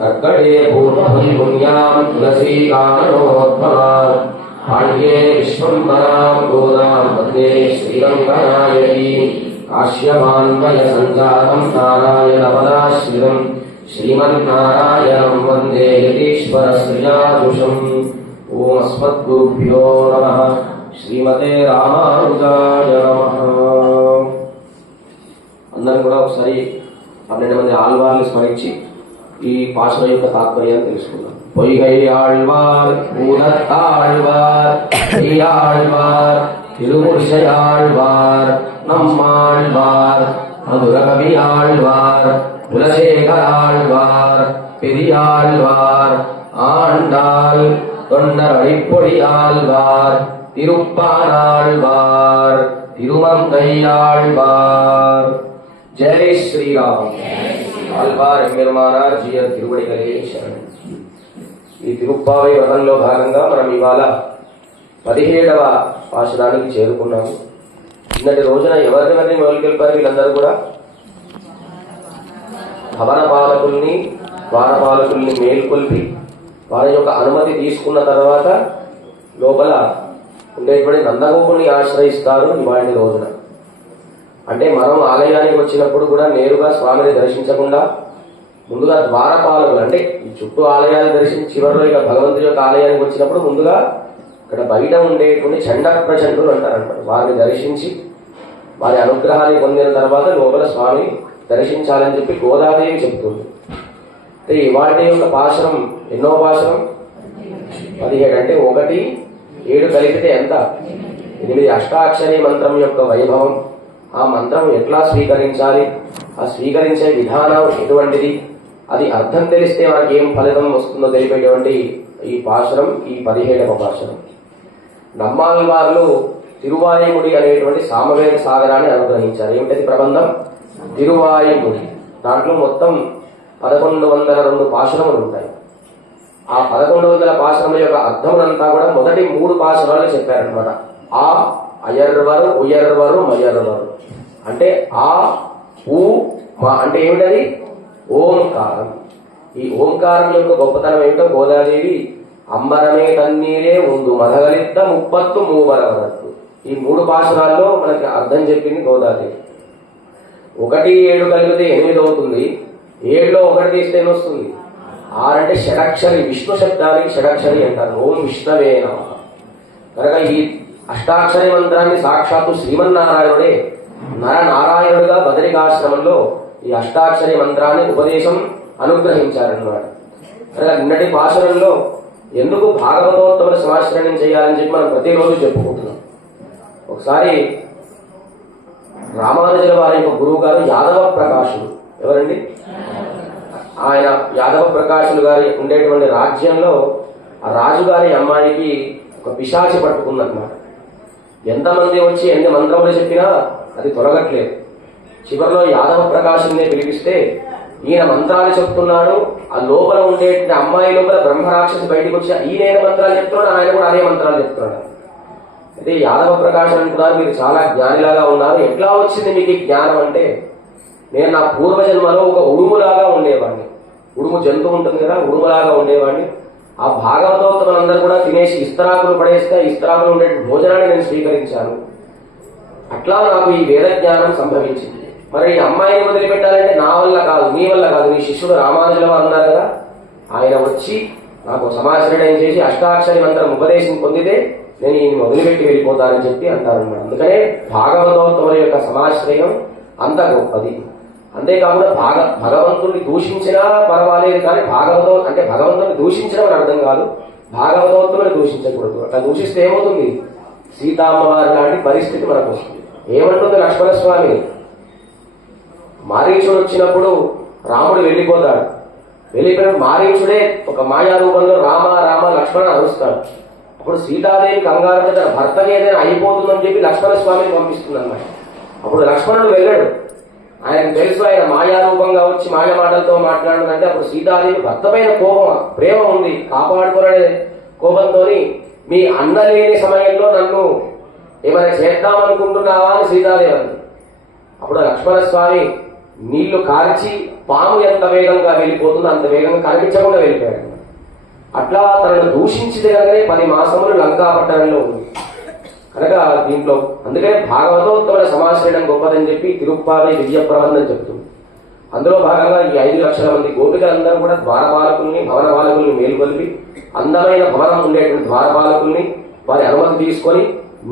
कर्कटे पूर्वपुण्यां तुलसी काननोद्भवां पाण्ड्ये विश्वम्भरां गोदां वन्दे श्रीरङ्गनायकी काश्यपान्वय सञ्जातं नारायणपदाश्रितं श्रीमन्नारायणं वन्दे यतीश्वरश्रियाजुषम् ओम अस्मद्गुरुभ्यो नमः श्रीमते रामानुजाय नमः। అందరం కూడా ఒకసారి 12 మంది ఆళ్వార్లు స్మరించి ఈ పాశురం యొక్క తాత్పర్యాన్ని తెలుసుకుందాం. పొయ్గై ఆళ్వార్, పూదత్తాళ్వార్, ఆళ్వార్, తిరుముడిశయాళ్వార్, நம்மாழ்வார், மதுரகவி ஆழ்வார், குலசேகராழ்வார், பெரியாழ்வார், ஆண்டாள், தொண்டரடிப்பொடி ஆழ்வார், திருப்பானாழ்வார், திருமங்கையாழ்வார். ஜெய் శ్రీరామ్. ఆళ్వార్ ఎమ్మెల్మానార్ జీయర్ తిరువడిగలే శరణం. ఈ తిరుప్పావై వ్రతంలో భాగంగా మనం ఇవాళ 17వ పాశురానికి చేరుకున్నాము. నిన్నటి రోజున ఎవరిని మొదలుకెళ్ళారు? వీళ్ళందరూ కూడా భవన పాలకుల్ని, ద్వారపాలకుల్ని మేల్కొల్పి వారి యొక్క అనుమతి తీసుకున్న తర్వాత లోపల ఉండేటువంటి నందగోపుని ఆశ్రయిస్తారు ఇవాటి రోజున. అంటే మనం ఆలయానికి వచ్చినప్పుడు కూడా నేరుగా స్వామిని దర్శించకుండా ముందుగా ద్వారపాలకులు, అంటే ఈ చుట్టూ ఆలయాలు దర్శించి చివరిలో ఇక భగవంతుడి యొక్క ఆలయానికి వచ్చినప్పుడు ముందుగా ఇక్కడ బయట ఉండేటువంటి చండ ప్రచండులు అంటారన్నమాట. వారిని దర్శించి వారి అనుగ్రహాన్ని పొందిన తర్వాత లోపల స్వామి దర్శించాలని చెప్పి గోదాదేవి చెప్తుంది. అంటే ఇవాటి యొక్క పాశురం ఎన్నో పాశురం? 17. అంటే 1, 7 కలిపితే ఎంత? 8. అష్టాక్షరి మంత్రం యొక్క వైభవం, ఆ మంత్రం ఎట్లా స్వీకరించాలి, ఆ స్వీకరించే విధానం ఎటువంటిది, అది అర్థం తెలిస్తే మనకి ఏం ఫలితం వస్తుందో తెలిపేటువంటి ఈ పాశురం ఈ 17వ పాశురం. నమ్మాళ్వార్లు తిరువాయిముడి అనేటువంటి సామవేద సాగరాన్ని అనుగ్రహించారు. ఏమిటది ప్రబంధం? తిరువాయిముడి. దాంట్లో మొత్తం 1102 పాశురములు ఉంటాయి. ఆ 1100 పాశురముల యొక్క అర్థమునంతా కూడా మొదటి 3 పాశురాలు చెప్పారనమాట. ఆ, అయర్వరు, ఉయర్వరు, మయర్వరు. అంటే ఆ, ఊ, మా అంటే ఏమిటది? ఓంకారం. ఈ ఓంకారం యొక్క గొప్పతనం ఏమిటో గోదాదేవి అంబరమే తన్నీరే ఉందు మదగలిద్ద 33 వరకు ఈ 3 పాశురాల్లో మనకి అర్థం చెప్పింది గోదాదేవి. 1, 7 కలిగితే 8 అవుతుంది. 7లో 1 తీస్తే ఎన్ని వస్తుంది? 6. అంటే షడక్షరి. విష్ణు శబ్దానికి షడక్షరి అంటారు. ఓం విష్ణవే నమః. కనుక ఈ అష్టాక్షరి మంత్రాన్ని సాక్షాత్తు శ్రీమన్నారాయణుడే నరనారాయణుడిగా బదరికాశ్రమంలో ఈ అష్టాక్షరి మంత్రాన్ని ఉపదేశం అనుగ్రహించారన్నమాట. కనుక నిన్నటి పాశురంలో ఎందుకు భాగవతోత్తముల సమాశ్రయం చేయాలని చెప్పి మనం ప్రతిరోజు చెప్పుకుంటున్నాం. ఒకసారి రామానుజుల వారి యొక్క గురువు గారు యాదవ ప్రకాశుడు. ఎవరండి? ఆయన యాదవ ప్రకాశులు గారి ఉండేటువంటి రాజ్యంలో ఆ రాజుగారి అమ్మాయికి ఒక పిశాచి పట్టుకుందన్నమాట. ఎంతమంది వచ్చి ఎన్ని మంత్రములు చెప్పినా అది తొలగట్లేదు. చివరిలో యాదవ ప్రకాశుని పిలిపిస్తే ఈయన మంత్రాలు చెప్తున్నాడు. ఆ లోపల ఉండేటువంటి అమ్మాయి లోపల బ్రహ్మరాక్షసి బయటకు వచ్చి ఈయన మంత్రాలు చెప్తున్నాడు, ఆయన కూడా అదే మంత్రాలు చెప్తున్నాడు. అయితే యాదవ ప్రకాశం అంటున్నారు, మీరు చాలా జ్ఞానిలాగా ఉన్నారు, ఎట్లా వచ్చింది మీకు ఈ జ్ఞానం అంటే, నేను నా పూర్వజన్మలో ఒక ఉడుములాగా ఉండేవాడిని. ఉడుము జంతువు ఉంటుంది కదా, ఉడుములాగా ఉండేవాడిని. ఆ భాగవతోత్తములందరూ కూడా తినేసి ఇస్తరాకులు పడేస్తే ఇస్తరాకులు ఉండే భోజనాన్ని నేను స్వీకరించాను. అట్లా నాకు ఈ వేద జ్ఞానం సంభవించింది. మరి ఈ అమ్మాయిని వదిలిపెట్టాలంటే నా వల్ల కాదు, నీ వల్ల కాదు, నీ శిష్యుడు రామానుజుల వారు ఉన్నారు కదా, ఆయన వచ్చి నాకు సమాశ్రయం చేసి అష్టాక్షరి మంత్రం ఉపదేశం పొందితే నేను ఈయన వదిలిపెట్టి వెళ్ళిపోతానని చెప్పి అంటారన్నమాట. అందుకనే భాగవతోత్తముల యొక్క సమాశ్రయం అంత గొప్పది. అంతేకాకుండా భగవంతుడిని దూషించినా పర్వాలేదు, కానీ భగవంతుని దూషించడం అని అర్థం కాదు, భాగవతోత్తముని దూషించకూడదు. అట్లా దూషిస్తే ఏమవుతుంది? సీతామ్మవారి లాంటి పరిస్థితి మనకు వస్తుంది. ఏమంటుంది లక్ష్మణస్వామి? మారీచుడు వచ్చినప్పుడు రాముడు వెళ్ళిపోతాడు. వెళ్ళిపోయిన మారీచుడే ఒక మాయా రూపంలో రామ రామ లక్ష్మణ అరుస్తాడు. అప్పుడు సీతాదేవి కంగారు తన భర్తకి ఏదైనా అయిపోతుందని చెప్పి లక్ష్మణ స్వామిని పంపిస్తుంది అన్నమాట. అప్పుడు లక్ష్మణుడు వెళ్ళాడు. ఆయనకు తెలుసు ఆయన మాయా రూపంగా వచ్చి మాయ మాటలతో మాట్లాడుతుందంటే అప్పుడు సీతాదేవి భర్త పైన ప్రేమ ఉంది, కాపాడుకోలనే కోపంతో మీ అన్న లేని సమయంలో నన్ను ఏమైనా చేద్దామనుకుంటున్నావా అని సీతాదేవి అంది. అప్పుడు లక్ష్మణ స్వామి నీళ్లు కార్చి పాము ఎంత వేగంగా వెళ్ళిపోతుందో అంత వేగంగా కనిపించకుండా వెళ్ళిపోయాడు. అట్లా తనను దూషించింది కనుకనే 10 మాసములు లంకాపట్టణంలో ఉంది కనుక దీంట్లో అందుకనే భాగవతోత్తముల సమాశ్రయడం గొప్పదని చెప్పి తిరుప్పావై దివ్య ప్రబంధం చెప్తుంది. అందులో భాగంగా ఈ 5 లక్షల మంది గోపికలందరూ కూడా ద్వారపాలకుల్ని భవనపాలకుల్ని మేల్కొల్పి అందమైన భవనం ఉండేటువంటి ద్వారపాలకుల్ని వారి అనుమతి తీసుకొని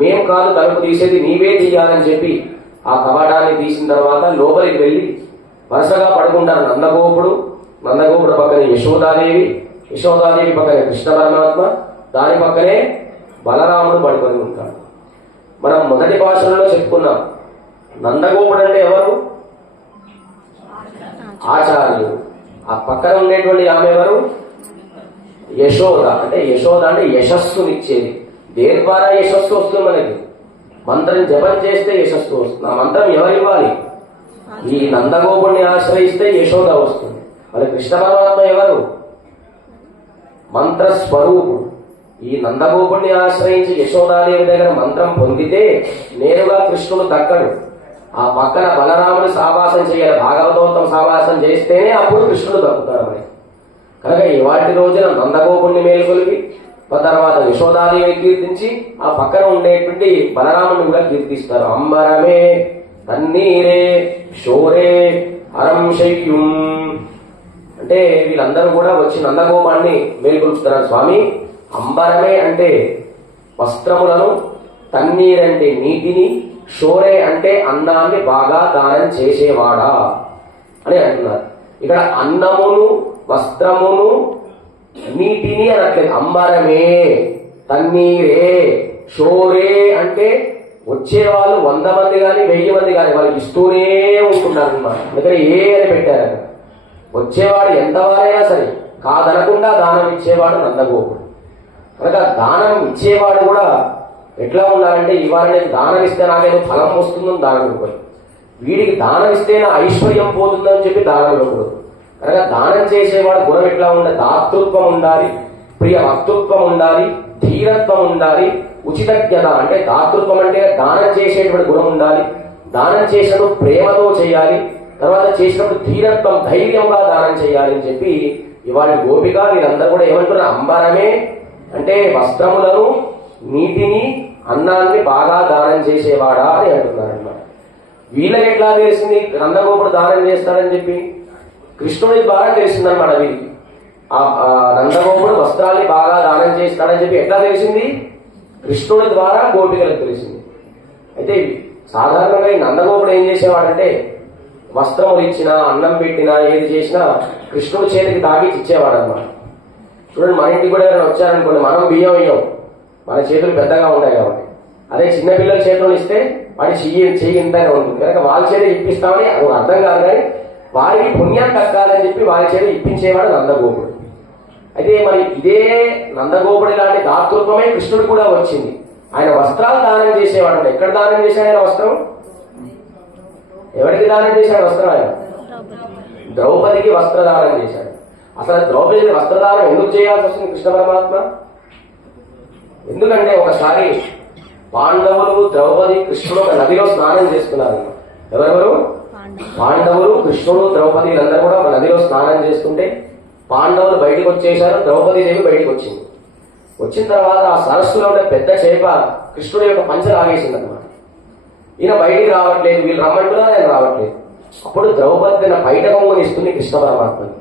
మేం కాదు తలుపు తీసేది నీవే తీయాలని చెప్పి ఆ కవాటాన్ని తీసిన తర్వాత లోపలికి వెళ్లి వరుసగా పడుకుంటారు నందగోపుడు పక్కనే యశోదాదేవి పక్కనే కృష్ణ పరమాత్మ, దాని పక్కనే బలరాముడు పడుకొని ఉంటాడు. మనం మొదటి భాషలో చెప్పుకున్నాం నందగోపుడు అంటే ఎవరు? ఆచార్యులు. ఆ పక్కన ఉండేటువంటి ఆమె ఎవరు? యశోద. అంటే యశస్సునిచ్చేది. దేని ద్వారా యశస్సు వస్తుంది? మనకి మంత్రం జపం చేస్తే యశస్సు వస్తుంది. ఆ మంత్రం ఎవరివ్వాలి? ఈ నందగోపుడిని ఆశ్రయిస్తే యశోద వస్తుంది. మరి కృష్ణ పరమాత్మ ఎవరు? మంత్రస్వరూపుడు. ఈ నందగోపుడిని ఆశ్రయించి యశోదాదేవి దగ్గర మంత్రం పొందితే నేరుగా కృష్ణుడు దక్కడు. ఆ పక్కన బలరాముడు సావాసం చేయాలి. భాగవతోత్తమ సావాసం చేస్తేనే అప్పుడు కృష్ణుడు దక్కుతాడు మనకి. కనుక ఇవాటి రోజున నందగోపుడిని మేలుకొలిపి తర్వాత యశోదాదేవిని కీర్తించి ఆ పక్కన ఉండేటువంటి బలరాముని కూడా కీర్తిస్తారు. అంబరమే తన్నీరే శోరే హరం శయ్యం అంటే వీళ్ళందరూ కూడా వచ్చి నందగోపాన్ని మేల్కొలుపుతున్నారు. స్వామి, అంబరమే అంటే వస్త్రములను, తన్నీరంటే నీటిని, షోరే అంటే అన్నాన్ని బాగా దానం చేసేవాడా అని అంటున్నారు. ఇక్కడ అన్నమును, వస్త్రమును, నీటిని అనట్లేదు. అంబరమే, తన్నీరే, షోరే అంటే వచ్చేవాళ్ళు 100 మంది కానీ 1000 మంది కానీ వాళ్ళకి ఇస్తూనే ఉంటున్నారు అన్నమాట. అందుకని ఏ అని పెట్టారు. వచ్చేవాడు ఎంతవారైనా సరే కాదనకుండా దానం ఇచ్చేవాడు నందగోపుడు. కనుక దానం ఇచ్చేవాడు కూడా ఎట్లా ఉండాలంటే ఇవాళ నేను దానం ఇస్తే నాకేదో ఫలం వస్తుందని దానం ఇవ్వకూడదు. వీడికి దానం ఇస్తే నా ఐశ్వర్యం పోతుందని చెప్పి దానం ఇవ్వకూడదు. కనుక దానం చేసేవాడు గుణం ఎట్లా ఉండాలి? దాతృత్వం ఉండాలి, ప్రియ భక్తృత్వం ఉండాలి, ధీరత్వం ఉండాలి, ఉచితజ్ఞత అంటే దాతృత్వం అంటే దానం చేసేటువంటి గుణం ఉండాలి. దానం చేసినప్పుడు ప్రేమతో చేయాలి. తర్వాత చేసినప్పుడు ధీరత్వం, ధైర్యంగా దానం చేయాలి అని చెప్పి ఇవాళ గోపిక వీళ్ళందరూ కూడా ఏమంటున్నారు? అంబరమే అంటే వస్త్రములను, నీటిని, అన్నాన్ని బాగా దానం చేసేవాడా అని అంటున్నారు అన్నమాట. వీళ్ళకి ఎట్లా తెలిసింది నందగోపుడు దానం చేస్తాడని చెప్పి? కృష్ణుడి ద్వారా తెలిసిందన్నమాట వీరికి. ఆ నందగోపుడు వస్త్రాల్ని బాగా దానం చేస్తాడని చెప్పి ఎట్లా తెలిసింది? కృష్ణుడి ద్వారా గోపికలకు తెలిసింది. అయితే సాధారణంగా ఈ నందగోపుడు ఏం చేసేవాడంటే వస్త్రములు ఇచ్చినా, అన్నం పెట్టినా, ఏది చేసినా కృష్ణుడి చేతికి తాగిచ్చి ఇచ్చేవాడు అనమాట. చూడండి, మన ఇంటికి కూడా ఎవరైనా వచ్చారనుకోండి, మనం బియ్యం వేయం, మన చేతులు పెద్దగా ఉంటాయి కాబట్టి. అదే చిన్నపిల్లల చేతులు ఇస్తే వాడి చెయ్యి ఇంతనే ఉంటుంది కనుక వాళ్ళ చేతి ఇప్పిస్తామని అది అర్థం కాదు. కానీ వారికి పుణ్యం దక్కాలని చెప్పి వారి చేతి ఇప్పించేవాడు నందగోపుడు. అయితే మరి ఇదే నందగోపుడి లాంటి దాతృత్వమే కృష్ణుడు కూడా వచ్చింది. ఆయన వస్త్రాలు దానం చేసేవాడు. ఎక్కడ దానం చేశాడు ఆయన వస్త్రం? ఎవరికి దానం చేశాడు వస్త్రం? ఆయన ద్రౌపదికి వస్త్రదానం చేశాడు. అసలు ద్రౌపదికి వస్త్రదానం ఎందుకు చేయాల్సి వస్తుంది కృష్ణ పరమాత్మ? ఎందుకంటే ఒకసారి పాండవులు, ద్రౌపది, కృష్ణుడు ఒక నదిలో స్నానం చేస్తున్నారు. ఎవరెవరు? పాండవులు, కృష్ణుడు, ద్రౌపది వీళ్ళందరూ కూడా ఒక నదిలో స్నానం చేస్తుంటే పాండవులు బయటకు వచ్చేశారు, ద్రౌపదీదేవి బయటకు వచ్చింది. వచ్చిన తర్వాత ఆ సరస్సులో ఉండే పెద్ద చేప కృష్ణుడి యొక్క పంచ లాగేసింది అనమాట. ఈయన బయటికి రావట్లేదు, వీళ్ళు రమ్మంటున్నారు, ఆయన రావట్లేదు. అప్పుడు ద్రౌపది తన పైట కొంగుని ఇస్తుంది కృష్ణ పరమాత్మని.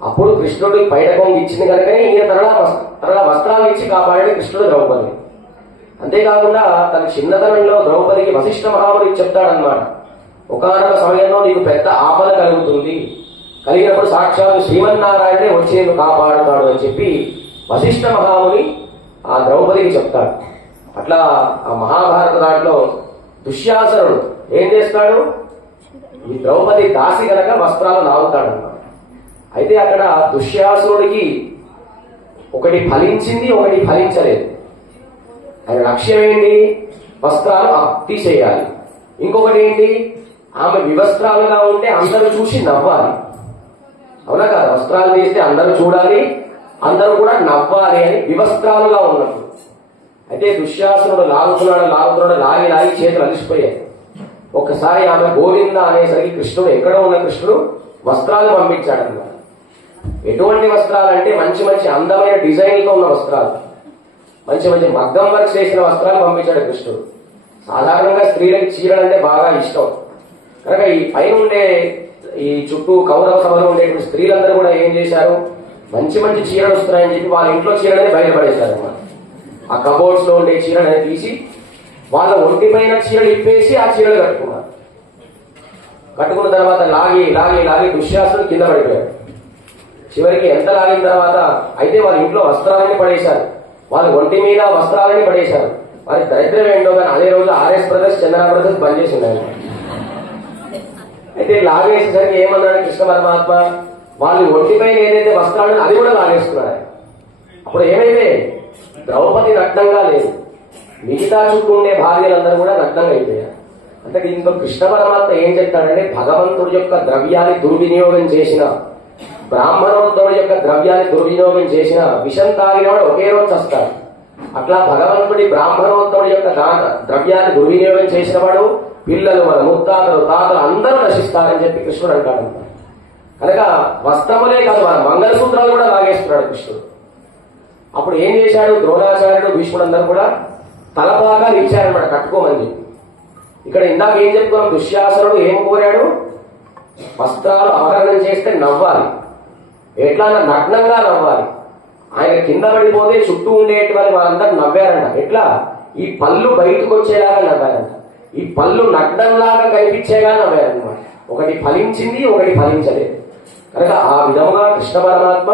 అప్పుడు కృష్ణుడికి పైట కొంగు ఇచ్చింది కనుకనే ఈయన తనలా వస్త్రాలు ఇచ్చి కాపాడే కృష్ణుడు ద్రౌపదిని. అంతేకాకుండా తన చిన్నతనంలో ద్రౌపదికి వశిష్ఠ మహామునికి చెప్తాడనమాట, ఒకనొక సమయంలో నీకు పెద్ద ఆపద కలుగుతుంది, కలిగినప్పుడు సాక్షాత్ శ్రీమన్నారాయణే వచ్చి నేను కాపాడుతాడు అని చెప్పి వశిష్ఠ మహాముని ఆ ద్రౌపదికి చెప్తాడు. అట్లా ఆ మహాభారత దాంట్లో దుశ్శాసనుడు ఏం చేస్తాడు? ఈ ద్రౌపది దాసి కనుక వస్త్రాలు లాగుతాడన్నమాట. అయితే అక్కడ దుశ్శాసనుడికి ఒకటి ఫలించింది, ఒకటి ఫలించలేదు. ఆయన లక్ష్యం ఏంటి? వస్త్రాలు తీసేయాలి. ఇంకొకటి ఏంటి? ఆమె వివస్త్రాలుగా ఉంటే అందరూ చూసి నవ్వాలి. అవునా కాదు? వస్త్రాలు తీస్తే అందరూ చూడాలి, అందరూ కూడా నవ్వాలి అని వివస్త్రాలుగా ఉన్నప్పుడు. అయితే దుశ్శాసనుడు లాగుతున్నాడు, లాగి చేతులు అలిసిపోయాయి. ఒక్కసారి ఆమె గోవింద అనేసరికి కృష్ణుడు ఎక్కడో ఉన్న కృష్ణుడు వస్త్రాలు పంపించాడన్నమాట. ఎటువంటి వస్త్రాలు అంటే మంచి మంచి అందమైన డిజైన్తో ఉన్న వస్త్రాలు, మంచి మంచి మగ్గం వర్క్ చేసిన వస్త్రాలు పంపించాడు కృష్ణుడు. సాధారణంగా స్త్రీలకి చీరలు అంటే బాగా ఇష్టం కనుక ఈ పైన ఉండే ఈ చుట్టూ కౌరవ సభలో ఉండేటువంటి స్త్రీలందరూ కూడా ఏం చేశారు, మంచి మంచి చీరలు వస్తున్నాయని చెప్పి వాళ్ళ ఇంట్లో చీరలని బయటపడేశారు అన్నమాట. ఆ కబోర్డ్స్ లో ఉండే చీరలని తీసి వాళ్ళ ఒంటి పైన చీరలు ఇప్పేసి ఆ చీరలు కట్టుకున్నారు. కట్టుకున్న తర్వాత లాగి లాగి లాగి దుశ్శాసనుడు కింద పడిపోయాడు. చివరికి ఎంత లాగిన తర్వాత అయితే వాళ్ళ ఇంట్లో వస్త్రాలని పడేశారు, వాళ్ళ ఒంటి మీద వస్త్రాలని పడేశారు. వారి దరిద్రం ఏంటో కానీ అదే రోజు ఆర్ఎస్ బ్రదర్స్ చంద్ర బ్రదర్స్ బంద్ చేసి ఉన్నాయి. అయితే లాగేసేసరికి ఏమన్నాడు కృష్ణ పరమాత్మ, వాళ్ళు ఒంటి పైన ఏదైతే వస్త్రాలు అది కూడా లాగేసుకున్నాడు. అప్పుడు ఏమైతే ద్రౌపది నగ్నంగా లేదు, మిగతా చుట్టూ ఉండే భార్యలందరూ కూడా నగ్నంగా అయిపోయారు. అంటే దీంతో కృష్ణ పరమాత్మ ఏం చెప్తాడంటే, భగవంతుడి యొక్క ద్రవ్యాన్ని దుర్వినియోగం చేసిన, బ్రాహ్మణోత్తముడి యొక్క ద్రవ్యాన్ని దుర్వినియోగం చేసిన విషం తాగినవాడు ఒకే రోజు చస్తాడు. అట్లా భగవంతుడి బ్రాహ్మణోత్తముడి యొక్క ద్రవ్యాన్ని దుర్వినియోగం చేసిన వాడు పిల్లలు, మన ముత్తాతలు, తాతలు అందరూ నశిస్తారని చెప్పి కృష్ణుడు అంటాడు. కనుక వస్త్రములే కాదు, మన మంగళసూత్రాలు కూడా లాగేస్తున్నాడు కృష్ణుడు. అప్పుడు ఏం చేశాడు, ద్రోణాచార్యుడు భీష్ముడు అందరూ కూడా తలపాగా ఇచ్చారన్నమాట కట్టుకోమని చెప్పి. ఇక్కడ ఇందాక ఏం చెప్పుకున్నాం, దుశ్శాసనుడు ఏం కోరాడు, వస్త్రాలు అపహరణం చేస్తే నవ్వాలి, ఎట్లా నగ్నంగా నవ్వాలి. ఆయన కింద పడిపోతే చుట్టూ ఉండేటువంటి వాళ్ళందరూ నవ్వారంట. ఎట్లా, ఈ పళ్ళు బయటకు వచ్చేలాగా నవ్వారంట, ఈ పళ్ళు నగ్నంలాగా కనిపించేగా నవ్వారన్నమాట. ఒకటి ఫలించింది, ఒకటి ఫలించలేదు. కనుక ఆ విధముగా కృష్ణ పరమాత్మ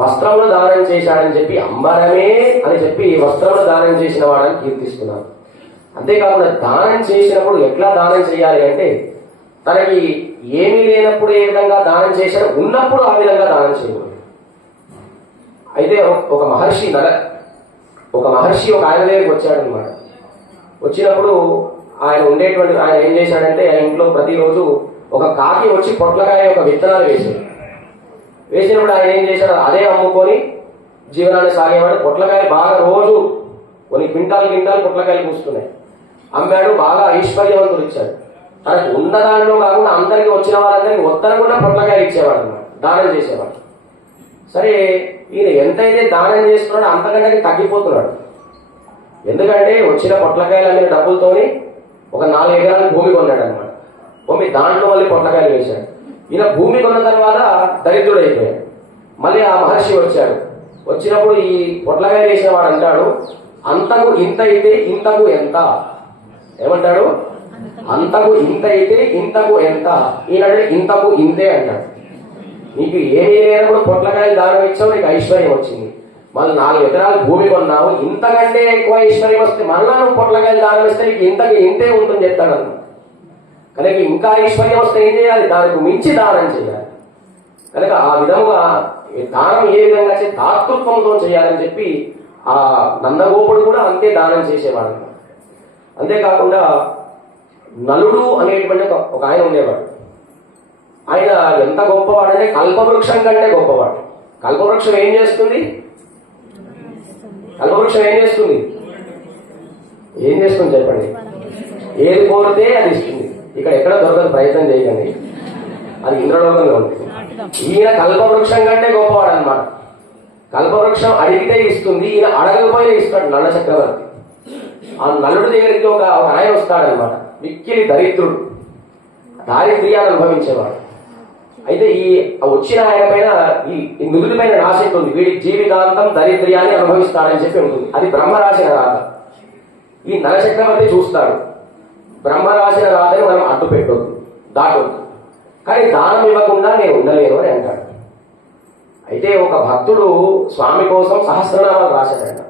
వస్త్రములు దానం చేశాడని చెప్పి అంబరమే అని చెప్పి వస్త్రములు దానం చేసిన వాడని కీర్తిస్తున్నాను. అంతేకాకుండా దానం చేసినప్పుడు ఎట్లా దానం చేయాలి అంటే, తనకి ఏమీ లేనప్పుడు ఏ విధంగా దానం చేశాడో ఉన్నప్పుడు ఆ విధంగా దానం చేయకూడదు. అయితే ఒక మహర్షి ఒక ఆయన దగ్గరికి వచ్చాడనమాట. వచ్చినప్పుడు ఆయన ఏం చేశాడంటే, ఆయన ఇంట్లో ప్రతిరోజు ఒక కాకి వచ్చి పొట్లకాయ ఒక విత్తనాలు వేసినప్పుడు ఆయన ఏం చేశాడు, అదే అమ్ముకొని జీవనాన్ని సాగేవాడు. పొట్లకాయలు బాగా రోజు కొన్ని క్వింటాలు పొట్లకాయలు కూస్తున్నాయి, అమ్మాడు. బాగా ఐశ్వర్యవంతుడు ఇచ్చాడు. తనకు ఉన్న దానిలో కాకుండా అందరికీ వచ్చిన వాళ్ళందరికీ వద్దనకుండా పొట్లకాయలు ఇచ్చేవాడు అన్నమాట, దానం చేసేవాడు. సరే, ఈయన ఎంతైతే దానం చేస్తున్నాడో అంతకంటే తగ్గిపోతున్నాడు. ఎందుకంటే వచ్చిన పొట్లకాయలు అమ్మిన డబ్బులతోని ఒక 4 ఎకరాల భూమి కొన్నాడు అనమాట. భూమి దాంట్లో మళ్ళీ పొట్లకాయలు వేశాడు. ఈయన భూమి కొన్న తర్వాత దరిద్రుడు అయిపోయాడు. మళ్ళీ ఆ మహర్షి వచ్చాడు. వచ్చినప్పుడు ఈ పొట్లకాయలు వేసిన వాడు అంటాడు, అంతకు ఇంత అయితే ఇంతకు ఎంత, ఏమంటాడు, అంతకు ఇంత అయితే ఇంతకు ఎంత, ఈయనంటే ఇంతకు ఇంతే అంటాడు. నీకు ఏమీ లేనప్పుడు పొట్లకాయలు దానం ఇచ్చావు, నీకు ఐశ్వర్యం వచ్చింది. మళ్ళీ 4 ఎకరాలు భూమి కొన్నావు, ఇంతకంటే ఎక్కువ ఐశ్వర్యం వస్తే మళ్ళా నువ్వు పొట్లకాయలు దానం ఇస్తే నీకు ఇంతకు ఇంతే ఉంటుంది చెప్తాడు అన్నమాట. కనుక ఇంకా ఐశ్వర్యం వస్తే ఏం చేయాలి, దానికి మించి దానం చేయాలి. కనుక ఆ విధముగా దానం ఏ విధంగా దాతృత్వంతో చేయాలని చెప్పి ఆ నందగోపుడు కూడా అంతే దానం చేసేవాడు. అంతేకాకుండా నలుడు అనేటువంటి ఒక ఆయన ఉండేవాడు. ఆయన ఎంత గొప్పవాడంటే కల్పవృక్షం కంటే గొప్పవాడు. కల్పవృక్షం ఏం చేస్తుంది, ఏం చేస్తుంది చెప్పండి, ఏది కోరితే అది ఇస్తుంది. ఇక్కడ ఎక్కడ దొరకదు, ప్రయత్నం చేయకండి, అది ఇంద్రలోకంలో ఉంది. ఈయన కల్పవృక్షం కంటే గొప్పవాడు అనమాట. కల్పవృక్షం అడిగితే ఇస్తుంది, ఈయన అడగకపోయినా ఇస్తాడు నల్ల చక్రవర్తి. ఆ నలుడి దగ్గరికి ఒక ఆయన వస్తాడనమాట, మిక్కిలి దరిద్రుడు, దారిద్ర్యాన్ని అనుభవించేవాడు. అయితే ఈ వచ్చిన ఆయన పైన ఈ నుదుటి పైన రాసి ఉంటుంది, వీడి జీవితాంతం దరిద్ర్యాన్ని అనుభవిస్తాడని చెప్పి ఉంటుంది. అది బ్రహ్మ రాసిన రాత. ఈ నల చక్రవర్తి చూస్తాడు, బ్రహ్మ రాసిన రాతని మనం అడ్డు పెట్టొద్దు, దాటొద్దు, కానీ దానం ఇవ్వకుండా నేను ఉండలేను అని అంటాడు. అయితే ఒక భక్తుడు స్వామి కోసం సహస్రనామాలు రాశాడంట.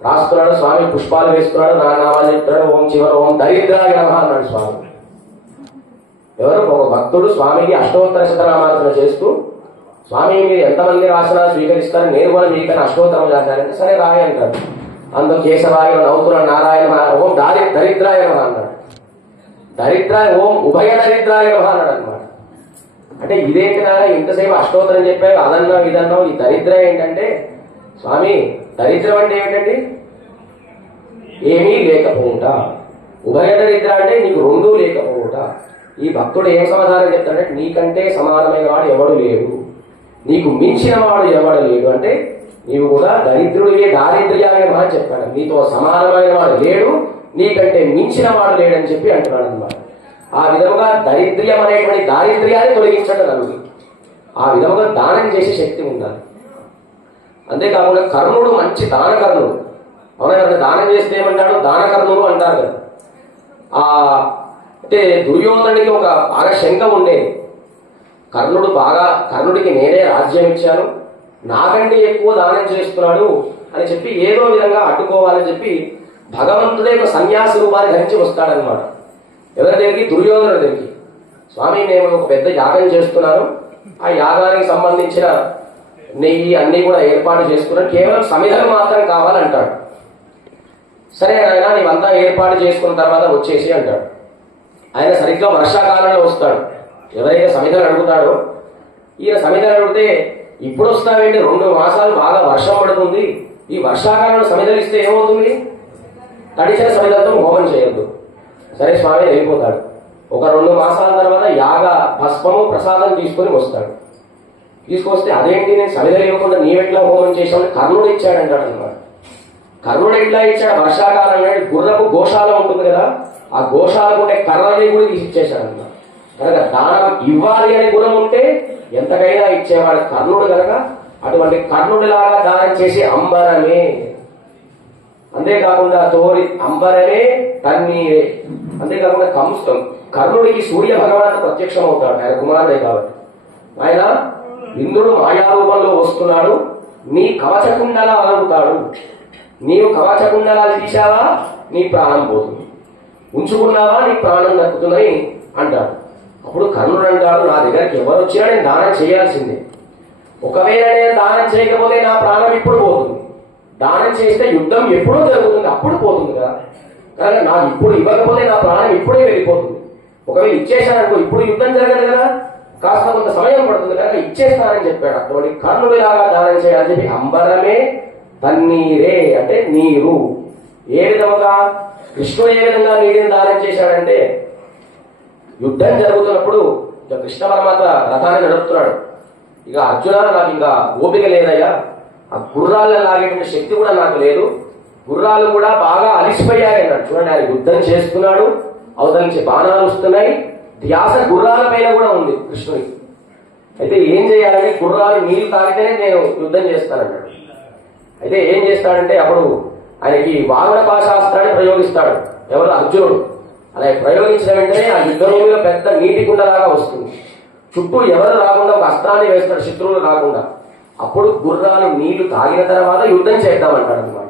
రాస్తున్నాడు, స్వామి పుష్పాలు వేస్తున్నాడు, నా నామాలు చెప్తున్నాడు, ఓం చివరి ఓం దరిద్రాయ నమః అన్నాడు స్వామి. ఎవరు, ఒక భక్తుడు స్వామికి అష్టోత్తర శతనామార్చన చేస్తూ, స్వామి మీరు ఎంతమంది రాసినా స్వీకరిస్తారు, నేను కూడా మీకన్నా అష్టోత్తరం రాశానంటే సరే రాయి అంటాడు. అందులో కేశవాయ నౌతుల నారాయణ ఓం దరిద్రాయ నమః అన్నాడు. దరిద్రాయ ఓం ఉభయ దరిద్రాయ నమః అన్నాడు అనమాట. అంటే ఇదేంటి నారా ఇంతసేపు అష్టోత్తరం చెప్పావు, అదన్నావు ఇదన్నావు, ఈ దరిద్రం ఏంటంటే, స్వామి దరిద్రం అంటే ఏమిటండి, ఏమీ లేకపోవుట. ఉభయ దరిద్ర అంటే నీకు రెండూ లేకపోవుట. ఈ భక్తుడు ఏం సమాధానం చెప్తాడంటే నీకంటే సమానమైన వాడు ఎవడు లేడు, నీకు మించిన వాడు ఎవడు లేడు. అంటే నీవు కూడా దరిద్రుడివే, దారిద్ర్యాలే మాట చెప్పాడు. నీతో సమానమైన వాడు లేడు, నీకంటే మించిన వాడు లేడని చెప్పి అంటున్నాడు అనమాట. ఆ విధముగా దరిద్ర్యం అనేటువంటి దారిద్ర్యాన్ని తొలగించడం నలుగురు. ఆ విధముగా దానం చేసే శక్తి ఉండాలి. అంతేకాకుండా కర్ణుడు మంచి దానకర్ణుడు. అవునా కదా, దానం చేస్తే ఏమంటాడు, దానకర్ణుడు అంటారు కదా. అంటే దుర్యోధనుడికి ఒక బాగా శంక ఉండేది. కర్ణుడికి నేనే రాజ్యం ఇచ్చాను, నాకంటే ఎక్కువ దానం చేస్తున్నాడు అని చెప్పి ఏదో విధంగా అడ్డుకోవాలని చెప్పి భగవంతుడే ఒక సన్యాస రూపాన్ని ధరించి వస్తాడనమాట. ఎవరి దగ్గరికి, దుర్యోధనుడి దగ్గరికి. స్వామి నేను ఒక పెద్ద యాగం చేస్తున్నాను, ఆ యాగానికి సంబంధించిన నెయ్యి అన్ని కూడా ఏర్పాటు చేసుకున్నాను, కేవలం సమిధలు మాత్రం కావాలంటాడు. సరే ఆయన నీవంతా ఏర్పాటు చేసుకున్న తర్వాత వచ్చేసి అంటాడు. ఆయన సరిగ్గా వర్షాకాలంలో వస్తాడు. ఎవరైతే సమిధలు అడుగుతాడో, ఈయన సమిధలు అడిగితే ఇప్పుడు వస్తావేంటి, 2 మాసాలు బాగా వర్షం పడుతుంది, ఈ వర్షాకాలంలో సమిధలు ఇస్తే ఏమవుతుంది, తడిచిన సమిధలతో హోమం చేయొద్దు. సరే స్వామి వెళ్ళిపోతాడు. ఒక 2 మాసాల తర్వాత యాగ భస్మము ప్రసాదం తీసుకొని వస్తాడు. తీసుకొస్తే అదేంటి, నేను సమిధలు ఇవ్వకుండా నీవెట్లా హోమం చేసామని కర్ణుడు ఇచ్చాడంటాడు అనమాట. కర్ణుడు ఎట్లా ఇచ్చాడు, వర్షాకాలం నాడు గుర్రపు గోశాల ఉంటుంది కదా, ఆ గోశాలకు ఉండే కర్రని కూడా తీసి ఇచ్చేశాడు అనమాట. కనుక దానం ఇవ్వాలి అనే గుణం ఉంటే ఎంతకైనా ఇచ్చేవాడు కర్ణుడు. కనుక అటువంటి కర్ణుడిలాగా దానం చేసి అంబరమే, అంతేకాకుండా తోరి అంబరమే తన్నీరే. అంతేకాకుండా కర్ణుడికి సూర్య భగవానుడు ప్రత్యక్షం అవుతాడు, ఆయన కుమారుడే కాబట్టి. ఆయన ఇంద్రుడు మాయారూపంలో వస్తున్నాడు, నీ కవచకుండలా అలుగుతాడు, నీవు కవచకుండలాలు తీశావా నీ ప్రాణం పోతుంది, ఉంచుకున్నావా నీ ప్రాణం దక్కుతుందని అంటాడు. అప్పుడు కర్ణుడు అంటాడు, నా దగ్గరికి ఎవరు వచ్చినా నేను దానం చేయాల్సిందే, ఒకవేళ నేను దానం చేయకపోతే నా ప్రాణం ఇప్పుడు పోతుంది, దానం చేస్తే యుద్ధం ఎప్పుడూ జరుగుతుంది, అప్పుడు పోతుంది కదా. కనుక నాకు ఇప్పుడు ఇవ్వకపోతే నా ప్రాణం ఇప్పుడే వెళ్ళిపోతుంది. ఒకవేళ ఇచ్చేసాననుకో ఇప్పుడు యుద్ధం జరగదు కదా, కాస్త కొంత సమయం పడుతుంది, కనుక ఇచ్చేస్తానని చెప్పాడు. అటువంటి కర్ణుడిలాగా దానం చేయాలని చెప్పి అంబరమే తన్నీరే అంటే నీరు. ఏ విధముగా కృష్ణుడు ఏ విధంగా నీటిని దానం చేశాడంటే, యుద్ధం జరుగుతున్నప్పుడు కృష్ణ పరమాత్మ రథాన్ని నడుపుతున్నాడు. ఇక అర్జున నాకు ఇంకా ఓపిక లేదయ్యా, ఆ గుర్రాలను లాగేటువంటి శక్తి కూడా నాకు లేదు, గుర్రాలు కూడా బాగా అలిసిపోయాయి అన్నాడు. చూడండి, ఆయన యుద్ధం చేస్తున్నాడు, అవతల నుంచి బాణాలు వస్తున్నాయి, ధ్యాస గుర్రాల పైన కూడా ఉంది కృష్ణుడికి. అయితే ఏం చేయాలంటే గుర్రాలు నీళ్లు తాగితేనే నేను యుద్ధం చేస్తానన్నాడు. అయితే ఏం చేస్తాడంటే అప్పుడు ఆయనకి వామన పాశాస్త్రాన్ని ప్రయోగిస్తాడు. ఎవరు, అర్జునుడు. అలా ప్రయోగించిన వెంటనే ఆ యుద్ధ భూమిలో పెద్ద నీటి కుండలాగా వస్తుంది, చుట్టూ ఎవరు రాకుండా ఒక అస్త్రాన్ని వేస్తాడు, శత్రువులు రాకుండా. అప్పుడు గుర్రాలు నీళ్లు తాగిన తర్వాత యుద్ధం చేద్దామంటాడు అనమాట.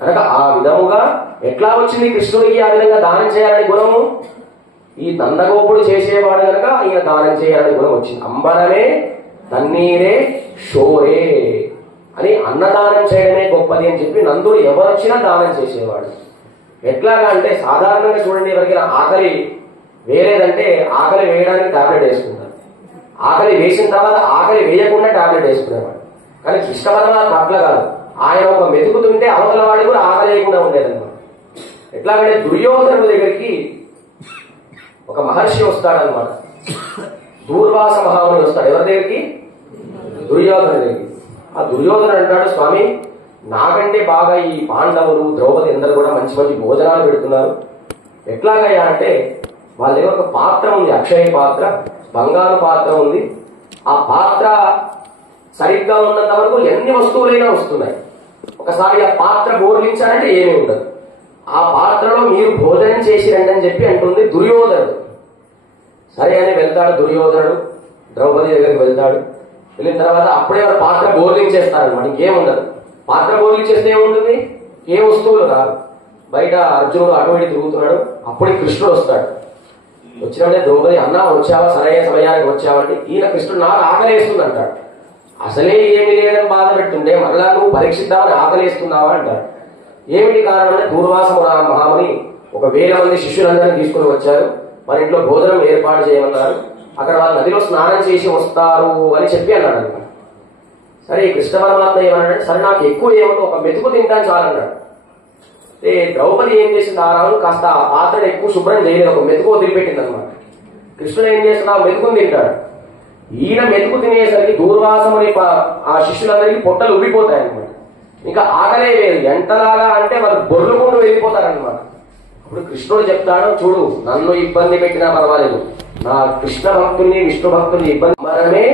కనుక ఆ విధముగా ఎట్లా వచ్చింది కృష్ణుడికి ఆ విధంగా దానం చేయాలని గుణము, ఈ నందగోపుడు చేసేవాడు కనుక ఈయన దానం చేయాలని గుణం వచ్చింది. అంబరమే తన్నీరే షోరే అని అన్నదానం చేయడమే గొప్పది అని చెప్పి నందుడు ఎవరొచ్చినా దానం చేసేవాడు. ఎట్లాగా అంటే సాధారణంగా చూడండి, ఎవరికైనా ఆకలి వేరేదంటే ఆకలి వేయడానికి టాబ్లెట్ వేసుకుంటారు, ఆకలి వేసిన తర్వాత ఆకలి వేయకుండా టాబ్లెట్ వేసుకునేవాడు. కానీ కృష్ణ పరమాత్మ అట్లా కాదు, ఆయన ఒక మెతుకుతుంటే అవతల వాడు కూడా ఆకలి వేయకుండా ఉండేదన్నమాట. ఎట్లాగంటే దుర్యోధనుడి దగ్గరికి ఒక మహర్షి వస్తాడనమాట, దూర్వాస మహాముని వస్తాడు. ఎవరి దగ్గరికి, దుర్యోధనుడి దగ్గరికి. ఆ దుర్యోధనుడు అంటాడు, స్వామి నాకంటే బాగా ఈ పాండవులు ద్రౌపది అందరూ కూడా మంచి మంచి భోజనాలు పెడుతున్నారు, ఎట్లాగయ్యా అంటే వాళ్ళ దగ్గర ఒక పాత్ర ఉంది, అక్షయ పాత్ర, బంగారు పాత్ర ఉంది. ఆ పాత్ర సరిగ్గా ఉన్నంత వరకు ఎన్ని వస్తువులైనా వస్తున్నాయి, ఒకసారి ఆ పాత్ర బోర్లించాలంటే ఏమీ ఉండదు. ఆ పాత్రలో మీరు భోజనం చేసి రండి అని చెప్పి అంటుంది దుర్యోధనుడు. సరే అని వెళ్తాడు దుర్యోధనుడు, ద్రౌపది దగ్గరికి వెళ్తాడు. వెళ్ళిన తర్వాత అప్పుడే వారు పాత్ర బోర్లించేస్తారనమాట, ఇంకేముండదు. పాత్ర బోర్లించేస్తే ఏముంటుంది, ఏ వస్తువులు రాదు. బయట అర్జునుడు అటు ఇటు తిరుగుతున్నాడు, అప్పుడే కృష్ణుడు వస్తాడు. వచ్చినప్పుడే ద్రౌపది, అన్నా వచ్చావా, సరైన సమయానికి వచ్చావంటే ఈయన కృష్ణుడు నాకు ఆకలేస్తుంది అంటాడు. అసలే ఏమి లేదని బాధ పెట్టుండే మరలా నువ్వు పరీక్షిద్దామని ఆకలేస్తున్నావా అంటాడు. ఏమిటి కారణం అంటే దూర్వాస మహాముని 1000 మంది శిష్యులందరినీ తీసుకుని వచ్చారు, మన ఇంట్లో భోజనం ఏర్పాటు చేయమన్నారు, అక్కడ వాళ్ళు నదిలో స్నానం చేసి వస్తారు అని చెప్పి అన్నాడు అనమాట. సరే కృష్ణ పరమాత్మ ఏమన్నాడు, సరే నాకు ఎక్కువ ఏమన్నా ఒక మెతుకు తింటాను చాలన్నాడు. ద్రౌపది ఏం చేసింది, ఆ రాజు కాస్త ఆ పాత్రను ఎక్కువ శుభ్రం చేయలేదు, ఒక మెతుకు వదిలిపెట్టింది అనమాట. కృష్ణుడు ఏం చేస్తున్నాడు, మెతుకుని తింటాడు. ఈయన మెతుకు తినేసరికి దూర్వాసం అనే ఆ శిష్యులందరికీ పొట్టలు ఉబ్బిపోతాయి అనమాట. ఇంకా ఆకలే లేదు, ఎంతలాగా అంటే వాళ్ళు బొర్లుకుంటూ వెళ్ళిపోతారనమాట. ఇప్పుడు కృష్ణుడు చెప్తాడు, చూడు నన్ను ఇబ్బంది పెట్టినా పర్వాలేదు, నా కృష్ణ భక్తుల్ని విష్ణు భక్తుల్ని ఇబ్బంది మరమే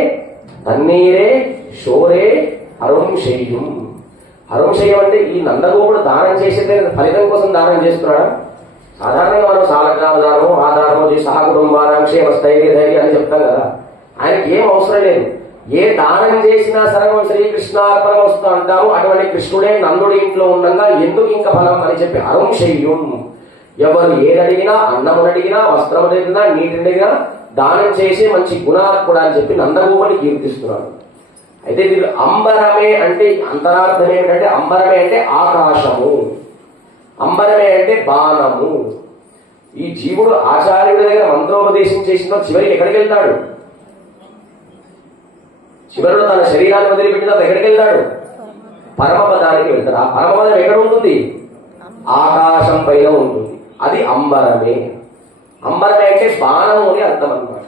తన్నీరే శోరే అరుంశయ్యం. అరుంశయ్యం అంటే ఈ నందగోపుడు దానం చేసేదే ఫలితం కోసం దానం చేస్తున్నాడా? సాధారణంగా మనం సాలగ్రామ దానము, ఆధారము చేసి సహకుటుంబానం క్షేమ స్థైర్య ధైర్యం అని చెప్తాం కదా. ఆయనకి ఏం అవసరం లేదు, ఏ దానం చేసినా సర్వం శ్రీకృష్ణార్పణ వస్తూ అంటాము. అటువంటి కృష్ణుడే నందుడి ఇంట్లో ఉండగా ఎందుకు ఇంకా ఫలం అని చెప్పి అరుంశయ్యం. ఎవరు ఏదడిగినా, అన్నమునడిగినా, వస్త్రమునడిగినా, నీటినడిగినా దానం చేసి మంచి గుణాత్ముడు అని చెప్పి నందగోపుని కీర్తిస్తున్నాడు. అయితే వీళ్ళు అంబరమే అంటే అంతరార్థం ఏమిటంటే, అంబరమే అంటే ఆకాశము, అంబరమే అంటే బాణము. ఈ జీవుడు ఆచార్యుడి దగ్గర మంత్రోపదేశం చేసిన చివరికి ఎక్కడికి వెళ్తాడు? చివరిలో తన శరీరాన్ని వదిలిపెట్టిన ఎక్కడికి వెళ్తాడు? పరమపదానికి వెళ్తాడు. ఆ పరమపదం ఎక్కడ ఉంటుంది? ఆకాశం పైన ఉంటుంది. అది అంబరమే. అంబరమే అంటే బాణము అని అర్థం అన్నమాట.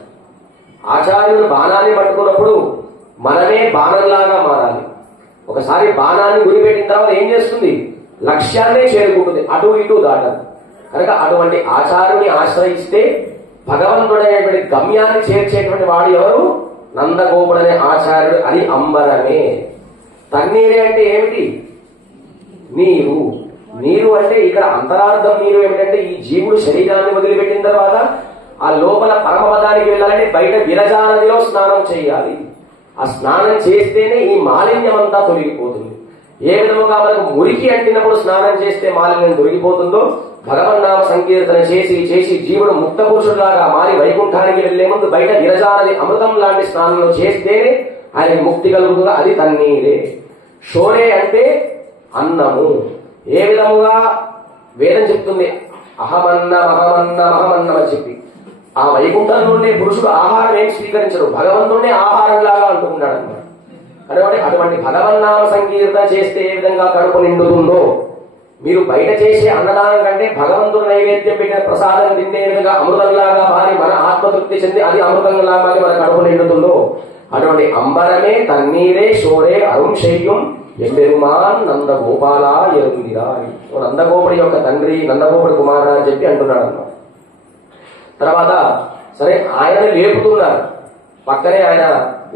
ఆచార్యుడు బాణాన్ని పట్టుకున్నప్పుడు మనమే బాణంలాగా మారాలి. ఒకసారి బాణాన్ని గురిపెట్టిన తర్వాత ఏం చేస్తుంది? లక్ష్యాన్నే చేరుకుంటుంది, అటు ఇటు దాటదు. కనుక అటువంటి ఆచార్యుని ఆశ్రయిస్తే భగవంతుడైనటువంటి గమ్యాన్ని చేర్చేటువంటి వాడు ఎవరు? నందగోపుడనే ఆచార్యుడు. అది అంబరమే. తన్నీరే అంటే ఏమిటి? నీరు. నీరు అంటే ఇక్కడ అంతరార్థం నీరు ఏమిటంటే, ఈ జీవుడు శరీరాన్ని వదిలిపెట్టిన తర్వాత ఆ లోపల పరమపదానికి వెళ్ళాలంటే బయట విరజా నదిలో స్నానం చేయాలి. ఆ స్నానం చేస్తేనే ఈ మాలిన్యం అంతా తొలగిపోతుంది. ఏ విధముగా మనకు మురికి అంటినప్పుడు స్నానం చేస్తే మాలిన్యం తొలగిపోతుందో, భగవన్నామ సంకీర్తన చేసి చేసి జీవుడు ముక్త పురుషుడిలాగా మారి వైకుంఠానికి వెళ్లే ముందు బయట విరజానది అమృతం లాంటి స్నానంలో చేస్తేనే ఆయన ముక్తి కలుగుతుందో, అది తన్నీరే. షోరే అంటే అన్నము. ఏ విధముగా వేదం చెప్తుంది, అహమన్నం అని చెప్పి ఆ వైకుంఠంలో ఉండే పురుషుడు ఆహారం ఏం స్వీకరించడు, భగవంతుడే ఆహారంలాగా అంటున్నాడు అన్నమాట. కాబట్టి అటువంటి భగవన్నామ సంకీర్తన చేస్తే ఏ విధంగా కడుపు నిండుతుందో, మీరు బయట చేసే అన్నదానం కంటే భగవంతుడు నైవేద్యం పెట్టిన ప్రసాదం తింటే విధంగా అమృతంలాగా మారి మన ఆత్మతృప్తి చెంది అది అమృతంగా మారి మన కడుపు నిండుతుందో, అటువంటి అంబరమే తన్నీరే శోరే అరుంశయ్యం ఎంబెరుమాన్ నందగోపాల ఎరుందిరా. నందగోపుడి యొక్క తండ్రి, నందగోపుడి కుమారుడు అని చెప్పి అంటున్నాడు అన్నమాట. తర్వాత సరే ఆయనని లేపుతున్నారు, పక్కనే ఆయన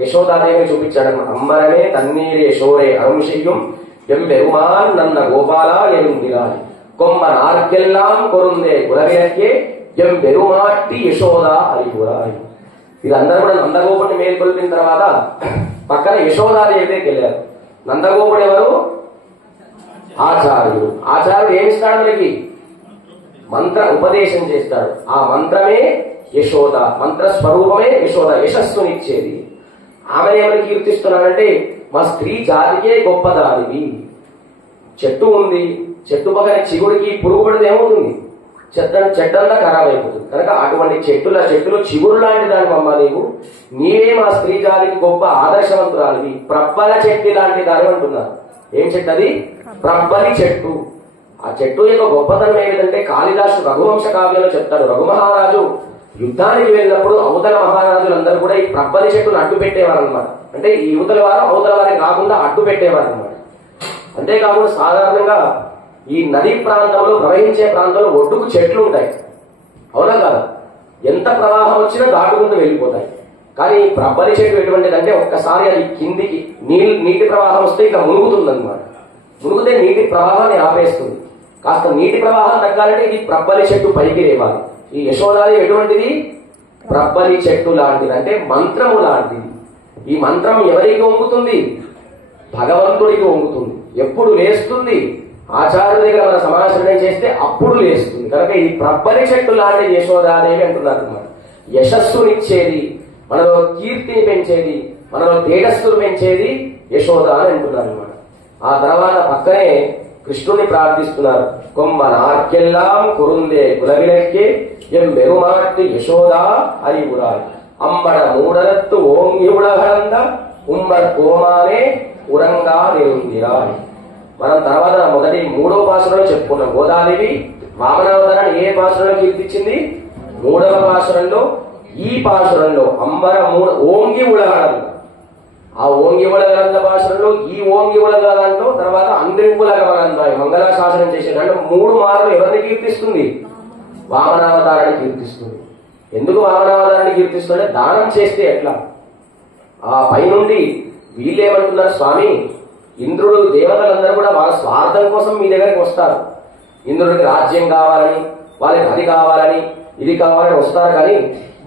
యశోదాదేవిని చూపించాడన్నమాట. అంబరమే తన్నీరే శోరే అరుంశయ్యం ఎంబెరుమాన్ నందగోపాల ఎరుందిరా. కొమ్మ నార్కెల్లాం కొరుందే కులవిరక్కే ఎంబెరుమాట్టి యశోద అరిగురా. వీళ్ళందరూ కూడా నందగోపుడిని మేల్కొల్పిన తర్వాత పక్కన యశోదాదేవి దగ్గరికి వెళ్ళారు. నందగోపుడు ఎవరు? ఆచార్యుడు. ఆచార్యుడు ఏమిస్తాడు మనకి? మంత్ర ఉపదేశం చేస్తాడు. ఆ మంత్రమే యశోద, మంత్ర స్వరూపమే యశోద, యశస్సునిచ్చేది. ఆమె ఏమని కీర్తిస్తున్నాడంటే, మా స్త్రీ జాతికే గొప్పదానివి. చెట్టు ఉంది, చెట్టు పక్కన చిగుడికి పురుగు పడితే ఏమవుతుంది? చెట్టంతా ఖరాబ్ అయిపోతుంది. కనుక అటువంటి చెట్టులు చిగురు లాంటి దాని అమ్మ నీవే మా స్త్రీ జాతికి గొప్ప ఆదర్శవంతురాలివి. ప్రబ్బల చెట్టు లాంటి దాని అంటున్నారు. ఏం చెట్టు అది? ప్రబ్బలి చెట్టు. ఆ చెట్టు యొక్క గొప్పతనం ఏమిటంటే, కాళిదాసు రఘువంశ కావ్యంలో చెప్తాడు. రఘుమహారాజు యుద్ధానికి వెళ్ళినప్పుడు అవతల మహారాజులందరూ కూడా ఈ ప్రబ్బలి చెట్టును అడ్డు పెట్టేవారు అనమాట. అంటే ఈ యువతల వారు అవతల వారికి కాకుండా అడ్డు పెట్టేవారు అనమాట. అంతేకాకుండా సాధారణంగా ఈ నదీ ప్రాంతంలో ప్రవహించే ప్రాంతంలో ఒడ్డుకు చెట్లు ఉంటాయి, అవునా కాదు? ఎంత ప్రవాహం వచ్చినా దాటుకుంటూ వెళ్ళిపోతాయి. కానీ ఈ ప్రబ్బలి చెట్టు ఎటువంటిదంటే, ఒక్కసారి అది కిందికి నీటి ప్రవాహం వస్తే ఇక మునుగుతుందన్నమాట. మునుగుతే నీటి ప్రవాహాన్ని ఆపేస్తుంది. కాస్త నీటి ప్రవాహం తగ్గాలంటే ఇది ప్రబ్బలి చెట్టు పైకి లేవాలి. ఈ యశోదాది ఎటువంటిది? ప్రబ్బలి చెట్టు లాంటిది, అంటే మంత్రము లాంటిది. ఈ మంత్రం ఎవరికి వంగుతుంది? భగవంతుడికి వంగుతుంది. ఎప్పుడు లేస్తుంది? ఆచార్యుల దగ్గర మన సమాచరణం చేస్తే అప్పుడు లేస్తుంది. కనుక ఇది ప్రబ్బలి చెట్టు లాంటి యశోదాదేవి అంటున్నారు అన్నమాట. యశస్సునిచ్చేది, మనలో కీర్తిని పెంచేది, మనలో తేజస్సును పెంచేది యశోద అని అంటున్నారు అన్నమాట. ఆ తర్వాత పక్కనే కృష్ణుని ప్రార్థిస్తున్నారు. కొమ్మ నార్కెల్లాం కురుందే కులవిలక్కే ఎం వెరుమాట్టి యశోదా అరిగురాయ్ అంబడ మూడరత్తు ఓంగి ఉడగరంద ఉమ్మర్ కోమానే ఉరంగా నిరుందిరాయ్. మనం తర్వాత మొదటి 3వ పాసురంలో చెప్పుకున్నాం. గోదాదేవి వామనావతారాన్ని ఏ పాసురంలో కీర్తించింది? 3వ పాసురంలో. ఈ పాసురంలో అంబర ఓంగి ఉలగడం, ఆ ఓంగి ఉలగలంద పాసురంలో ఈ ఓంగి ఉలగల దాంట్లో తర్వాత అందింపులగమనందాయి మంగళాశాసనం చేసే దాంట్లో 3 మార్లు ఎవరిని కీర్తిస్తుంది? వామనావతారాన్ని కీర్తిస్తుంది. ఎందుకు వామనావతారాన్ని కీర్తిస్తుంటే దానం చేస్తే ఎట్లా? ఆ పైనుండి వీళ్ళేమంటున్నారు? స్వామి, ఇంద్రుడు దేవతలందరూ కూడా వాళ్ళ స్వార్థం కోసం మీ దగ్గరికి వస్తారు. ఇంద్రుడికి రాజ్యం కావాలని, వాళ్ళకి అది కావాలని, ఇది కావాలని వస్తారు. కానీ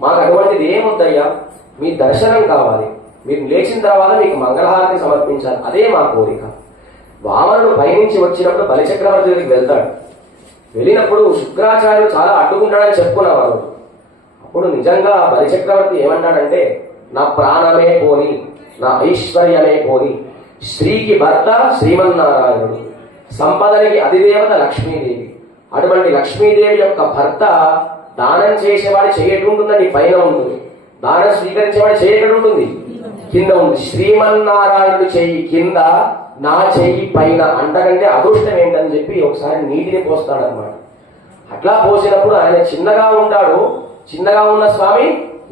మాకు అటువంటిది ఏమొద్దయ్యా, మీ దర్శనం కావాలి, మీరు లేచిన తర్వాత మీకు మంగళహారతి సమర్పించాలి, అదే మా కోరిక. వామనుడు పైనుంచి వచ్చినప్పుడు బలిచక్రవర్తి దగ్గరికి వెళ్తాడు. వెళ్ళినప్పుడు శుక్రాచార్యులు చాలా అడ్డుకుంటాడని చెప్పుకున్నవాడు. అప్పుడు నిజంగా బలిచక్రవర్తి ఏమంటాడంటే, నా ప్రాణమే పోని, నా ఐశ్వర్యమే పోని, స్త్రీకి భర్త శ్రీమన్నారాయణుడు, సంపదనికి అధిదేవత లక్ష్మీదేవి, అటువంటి లక్ష్మీదేవి యొక్క భర్త దానం చేసేవాడు చేయటుంటుందని పైన ఉంటుంది, దానం స్వీకరించేవాడు చేయటుంటుంది కింద ఉంది. శ్రీమన్నారాయణుడు చెయ్యి కింద, నా చెయ్యి పైన అంటకంటే అదృష్టం ఏంటని చెప్పి ఒకసారి నీటిని పోస్తాడనమాట. అట్లా పోసినప్పుడు ఆయన చిన్నగా ఉంటాడు. చిన్నగా ఉన్న స్వామి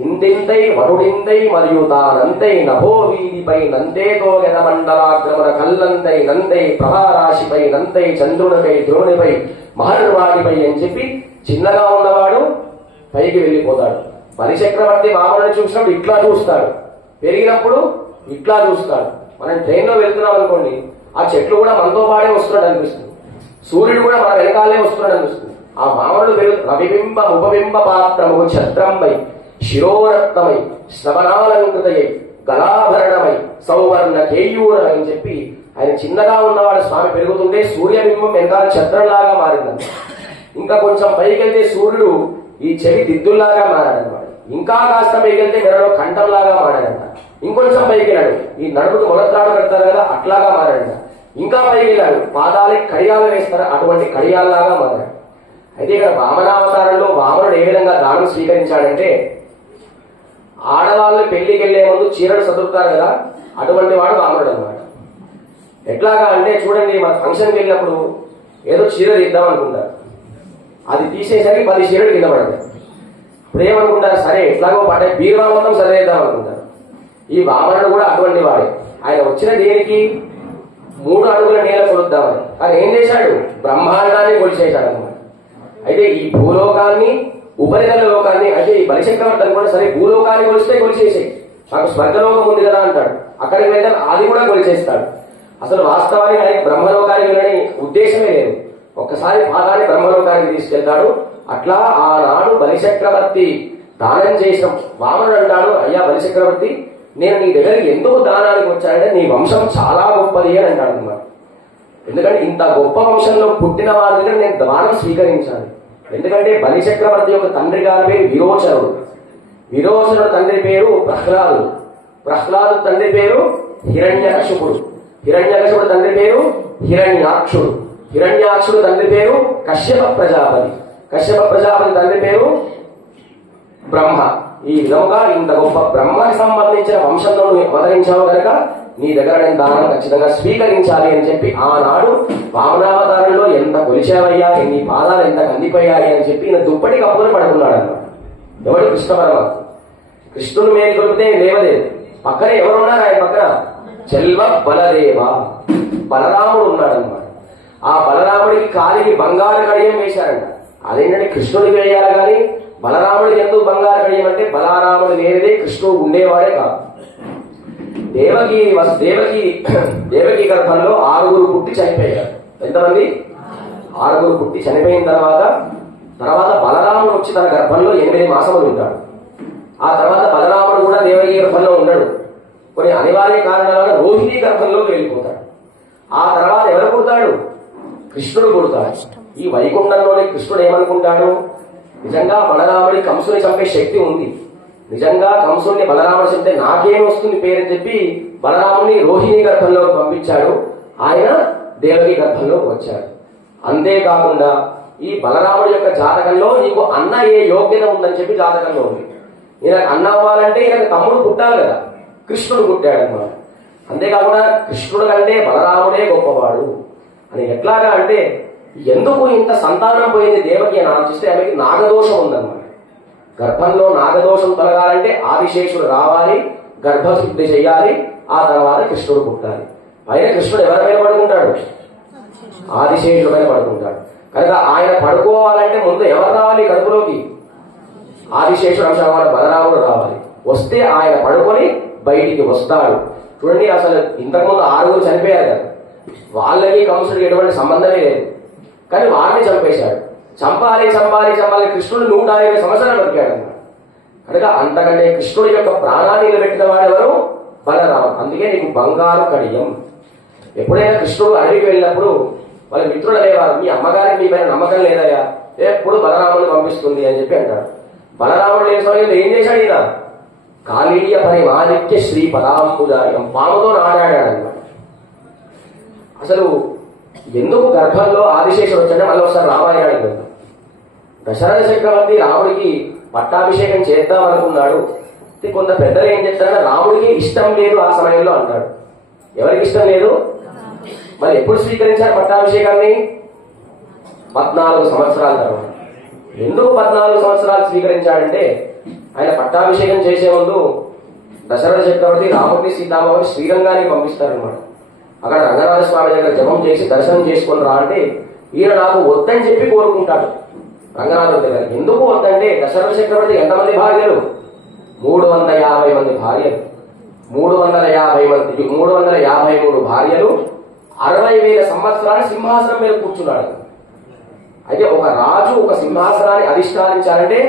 ఇందింతై వరుడింతై మరియు తానంతై నభో వీధిపై నందేతో గణమండలాగ్రమణ కల్లంతై నందై ప్రభారాశిపై నందై చంద్రునిపై ద్రోణిపై మహర్వాడిపై అని చెప్పి చిన్నగా ఉన్నవాడు పైకి వెళ్ళిపోతాడు. బలిచక్రవర్తి వామనుని చూసినప్పుడు ఇట్లా చూస్తాడు, పెరిగినప్పుడు ఇట్లా చూస్తాడు. మనం ట్రైన్ లో వెళ్తున్నాం అనుకోండి, ఆ చెట్లు కూడా మనతో పాడే వస్తున్నాడు అనిపిస్తుంది, సూర్యుడు కూడా మన వెనకాలే వస్తున్నాడు అనిపిస్తుంది. ఆ వామనుడు రవిబింబ ఉపబింబ పాత్రము ఛత్రంపై శిరోరక్తమై శ్రవణాలంకృతయై గలాభరణమై సౌవర్ణ కేయూరమై అని చెప్పి ఆయన చిన్నగా ఉన్నవాడు స్వామి పెరుగుతుంటే సూర్యబింబం వెనకాల ఛత్రంలాగా మారిందంట. ఇంకా కొంచెం పైకి వెళ్తే సూర్యుడు ఈ చెవి దిద్దుల్లాగా మారాడనమాట. ఇంకా కాస్త పైకి వెళ్తే మెడలో కంఠంలాగా మారాడంట. ఇంకొంచెం పైకి వెళ్ళాడు, ఈ నడుముకు మొదట్లాడు కడతారు కదా అట్లాగా మారాడంట. ఇంకా పైకి వెళ్ళాడు, పాదాలకి కడియాలు వేస్తారు, అటువంటి కడియాల్లాగా మారాడు. అయితే ఇక్కడ వామనావతారంలో వామనుడు ఏ విధంగా దానం స్వీకరించాడంటే, ఆడవాళ్ళు పెళ్లికి వెళ్లే ముందు చీరలు చదువుతారు కదా, అటువంటి వాడు వామనుడు అనమాట. ఎట్లాగా అంటే చూడండి, మన ఫంక్షన్కి వెళ్ళినప్పుడు ఏదో చీర తీద్దాం అనుకుంటారు, అది తీసేసరికి 10 చీరలు కింద పడతాయి. ఇప్పుడు ఏమనుకుంటారు, సరే ఎట్లాగో పడే బీరువా మొత్తం చదివేద్దాం అనుకుంటారు. ఈ వామనుడు కూడా అటువంటి వాడే. ఆయన వచ్చిన దేనికి 3 అడుగుల నేల కొలుద్దామని. కానీ ఏం చేశాడు, బ్రహ్మాండాన్ని కొలిచేశాడు అనమాట. అయితే ఈ భూలోకాన్ని ఉపరితల లోకాన్ని, అయితే ఈ బలిచక్రవర్తి అనుకోండి, సరే భూలోకాన్ని కొలిస్తే కొలిచేసాయి, నాకు స్వర్గలోకం ఉంది కదా అంటాడు, అక్కడికి వెళ్తే అది కూడా కొలిచేస్తాడు. అసలు వాస్తవానికి ఆయన బ్రహ్మలోకానికి వెళ్ళని ఉద్దేశమే లేదు, ఒక్కసారి పాదాన్ని బ్రహ్మలోకానికి తీసుకెళ్తాడు. అట్లా ఆనాడు బలిచక్రవర్తి దానం చేసిన వామనుడు అంటాడు, అయ్యా బలిచక్రవర్తి, నేను నీ దగ్గరికి ఎందుకు దానానికి వచ్చానంటే నీ వంశం చాలా గొప్పది అని అంటాడు అన్నమాట. ఎందుకంటే ఇంత గొప్ప వంశంలో పుట్టిన వారి దగ్గర నేను దానం స్వీకరించాను. ఎందుకంటే బలిచక్రవర్తి యొక్క తండ్రి గారి పేరు విరోచనుడు, విరోచనుడు తండ్రి పేరు ప్రహ్లాదుడు, ప్రహ్లాదు తండ్రి పేరు హిరణ్యకశిపుడు, హిరణ్యకశిపుడు తండ్రి పేరు హిరణ్యాక్షుడు, హిరణ్యాక్షుడు తండ్రి పేరు కశ్యప ప్రజాపతి, కశ్యప ప్రజాపతి తండ్రి పేరు బ్రహ్మ. ఈ విధంగా ఇంత గొప్ప బ్రహ్మకి సంబంధించిన వంశంలో నువ్వు అవతరించావు కనుక నీ దగ్గర నేను దానం ఖచ్చితంగా స్వీకరించాలి అని చెప్పి ఆనాడు వామనావతారంలో ఎంత కొలిచావయ్యా, నీ పాదాలు ఎంత కందిపోయాయి అని చెప్పి ఈయన దుప్పటి కప్పుకొని పడుకున్నాడు అన్నమాట. ఎవడు? కృష్ణ పరమాత్మ. కృష్ణుని మేలు కొలిపితే లేవలేదు. పక్కనే ఎవరున్నారు? ఆయన పక్కన చెల్వ బలదేవ, బలరాముడు ఉన్నాడన్నమాట. ఆ బలరాముడికి కాలికి బంగారు కడియం వేశారంట. అదేంటంటే కృష్ణుడికి వేయాలి కానీ బలరాముడికి ఎందుకు బంగారు కడియం అంటే, బలరాముడు లేనిదే కృష్ణుడు ఉండేవాడే కాదు. దేవకి గర్భంలో 6 పుట్టి చనిపోయారు. ఎంతమంది? 6 పుట్టి చనిపోయిన తర్వాత బలరాముడు వచ్చి తన గర్భంలో 8 మాసములు ఉంటాడు. ఆ తర్వాత బలరాముడు కూడా దేవకి గర్భంలో ఉండడు, కొన్ని అనివార్య కారణాల వల్ల రోహిణి గర్భంలోకి వెళ్ళిపోతాడు. ఆ తర్వాత ఎవరు పుడతాడు? కృష్ణుడు పుడతాడు. ఈ వైకుంఠంలోని కృష్ణుడు ఏమనుకుంటాడు, నిజంగా బలరాముడి కంసుని చంపే శక్తి ఉంది, నిజంగా కంసుని బలరాముడు చెప్తే నాకేం వస్తుంది పేరని చెప్పి బలరాముని రోహిణి గర్భంలోకి పంపించాడు. ఆయన దేవకి గర్భంలోకి వచ్చాడు. అంతేకాకుండా ఈ బలరాముడి యొక్క జాతకంలో నీకు అన్న ఏ యోగ్యత ఉందని చెప్పి జాతకంలో ఉంది. ఈయనకు అన్న అవ్వాలంటే ఈయనకు తమ్ముడు పుట్టాలి కదా, కృష్ణుడు పుట్టాడు అన్నమాట. అంతేకాకుండా కృష్ణుడు కంటే బలరాముడే గొప్పవాడు. అని ఎట్లాగా అంటే ఎందుకు ఇంత సంతానం పోయింది దేవకి అని ఆలోచిస్తే ఆమెకి నాగదోషం ఉందన్నమాట. గర్భంలో నాగదోషం తొలగాలంటే ఆదిశేషుడు రావాలి, గర్భశుద్ధి చేయాలి, ఆ తర్వాత కృష్ణుడు పుట్టాలి. ఆయన కృష్ణుడు ఎవరి మీద పడుకుంటాడు? ఆదిశేషుడు మీద పడుకుంటాడు. కనుక ఆయన పడుకోవాలంటే ముందు ఎవరు రావాలి కడుపులోకి? ఆదిశేషుడు అంశం బలరాముడు రావాలి. వస్తే ఆయన పడుకొని బయటికి వస్తాడు. చూడండి, అసలు ఇంతకుముందు 6 చనిపోయారు కదా, వాళ్ళకి కంసుడికి ఎటువంటి సంబంధమే లేదు. కానీ వారిని చంపేశాడు. చంపాలి చంపాలి చంపాలి కృష్ణుడు 120 సంవత్సరాలు బతికాడు అన్నమాట. కనుక అంతకంటే కృష్ణుడి యొక్క ప్రాణాన్ని నిలబెట్టిన వాడెవరు? బలరాముడు. అందుకే నీకు బంగారు కడియం. ఎప్పుడైనా కృష్ణుడు అడవికి వెళ్ళినప్పుడు వాళ్ళ మిత్రులు అనేవారు, మీ అమ్మగారికి మీ పైన నమ్మకం లేదయ్యా, ఎప్పుడు బలరాముడిని పంపిస్తుంది అని చెప్పి అంటాడు. బలరాముడు లేని సమయంలో ఏం చేశాడు? ఈయన కాళీయ పరిమాదిత్య శ్రీ పదాంబుజాయం, పాముతో నాడాడు అన్నమాట. అసలు ఎందుకు గర్భంలో ఆదిశేషుడు వచ్చాడే మళ్ళీ ఒకసారి రామాయణానికి వెళ్తాం. దశరథ చక్రవర్తి రాముడికి పట్టాభిషేకం చేద్దాం అనుకున్నాడు. కొంత పెద్దలు ఏం చేస్తారంటే రాముడికి ఇష్టం లేదు ఆ సమయంలో అంటాడు. ఎవరికి ఇష్టం లేదు? మరి ఎప్పుడు స్వీకరించారు పట్టాభిషేకాన్ని? 14 సంవత్సరాల తర్వాత. ఎందుకు 14 సంవత్సరాలు స్వీకరించాడంటే ఆయన పట్టాభిషేకం చేసే ముందు దశరథ చక్రవర్తి రాముడిని సీతామామని శ్రీరంగానికి పంపిస్తారనమాట. అక్కడ రంగనాథ స్వామి దగ్గర జపం చేసి దర్శనం చేసుకుని రా అంటే ఈయన నాకు వద్దని చెప్పి కోరుకుంటాడు రంగనాథుడి దగ్గర. ఎందుకు వద్దంటే దశరథ చక్రవర్తి ఎంతమంది భార్యలు? 350 మంది భార్యలు, 353 భార్యలు, 60,000 సంవత్సరాలు సింహాసనం మీద కూర్చున్నాడు. అయితే ఒక రాజు ఒక సింహాసనాన్ని అధిష్ఠానించాలంటే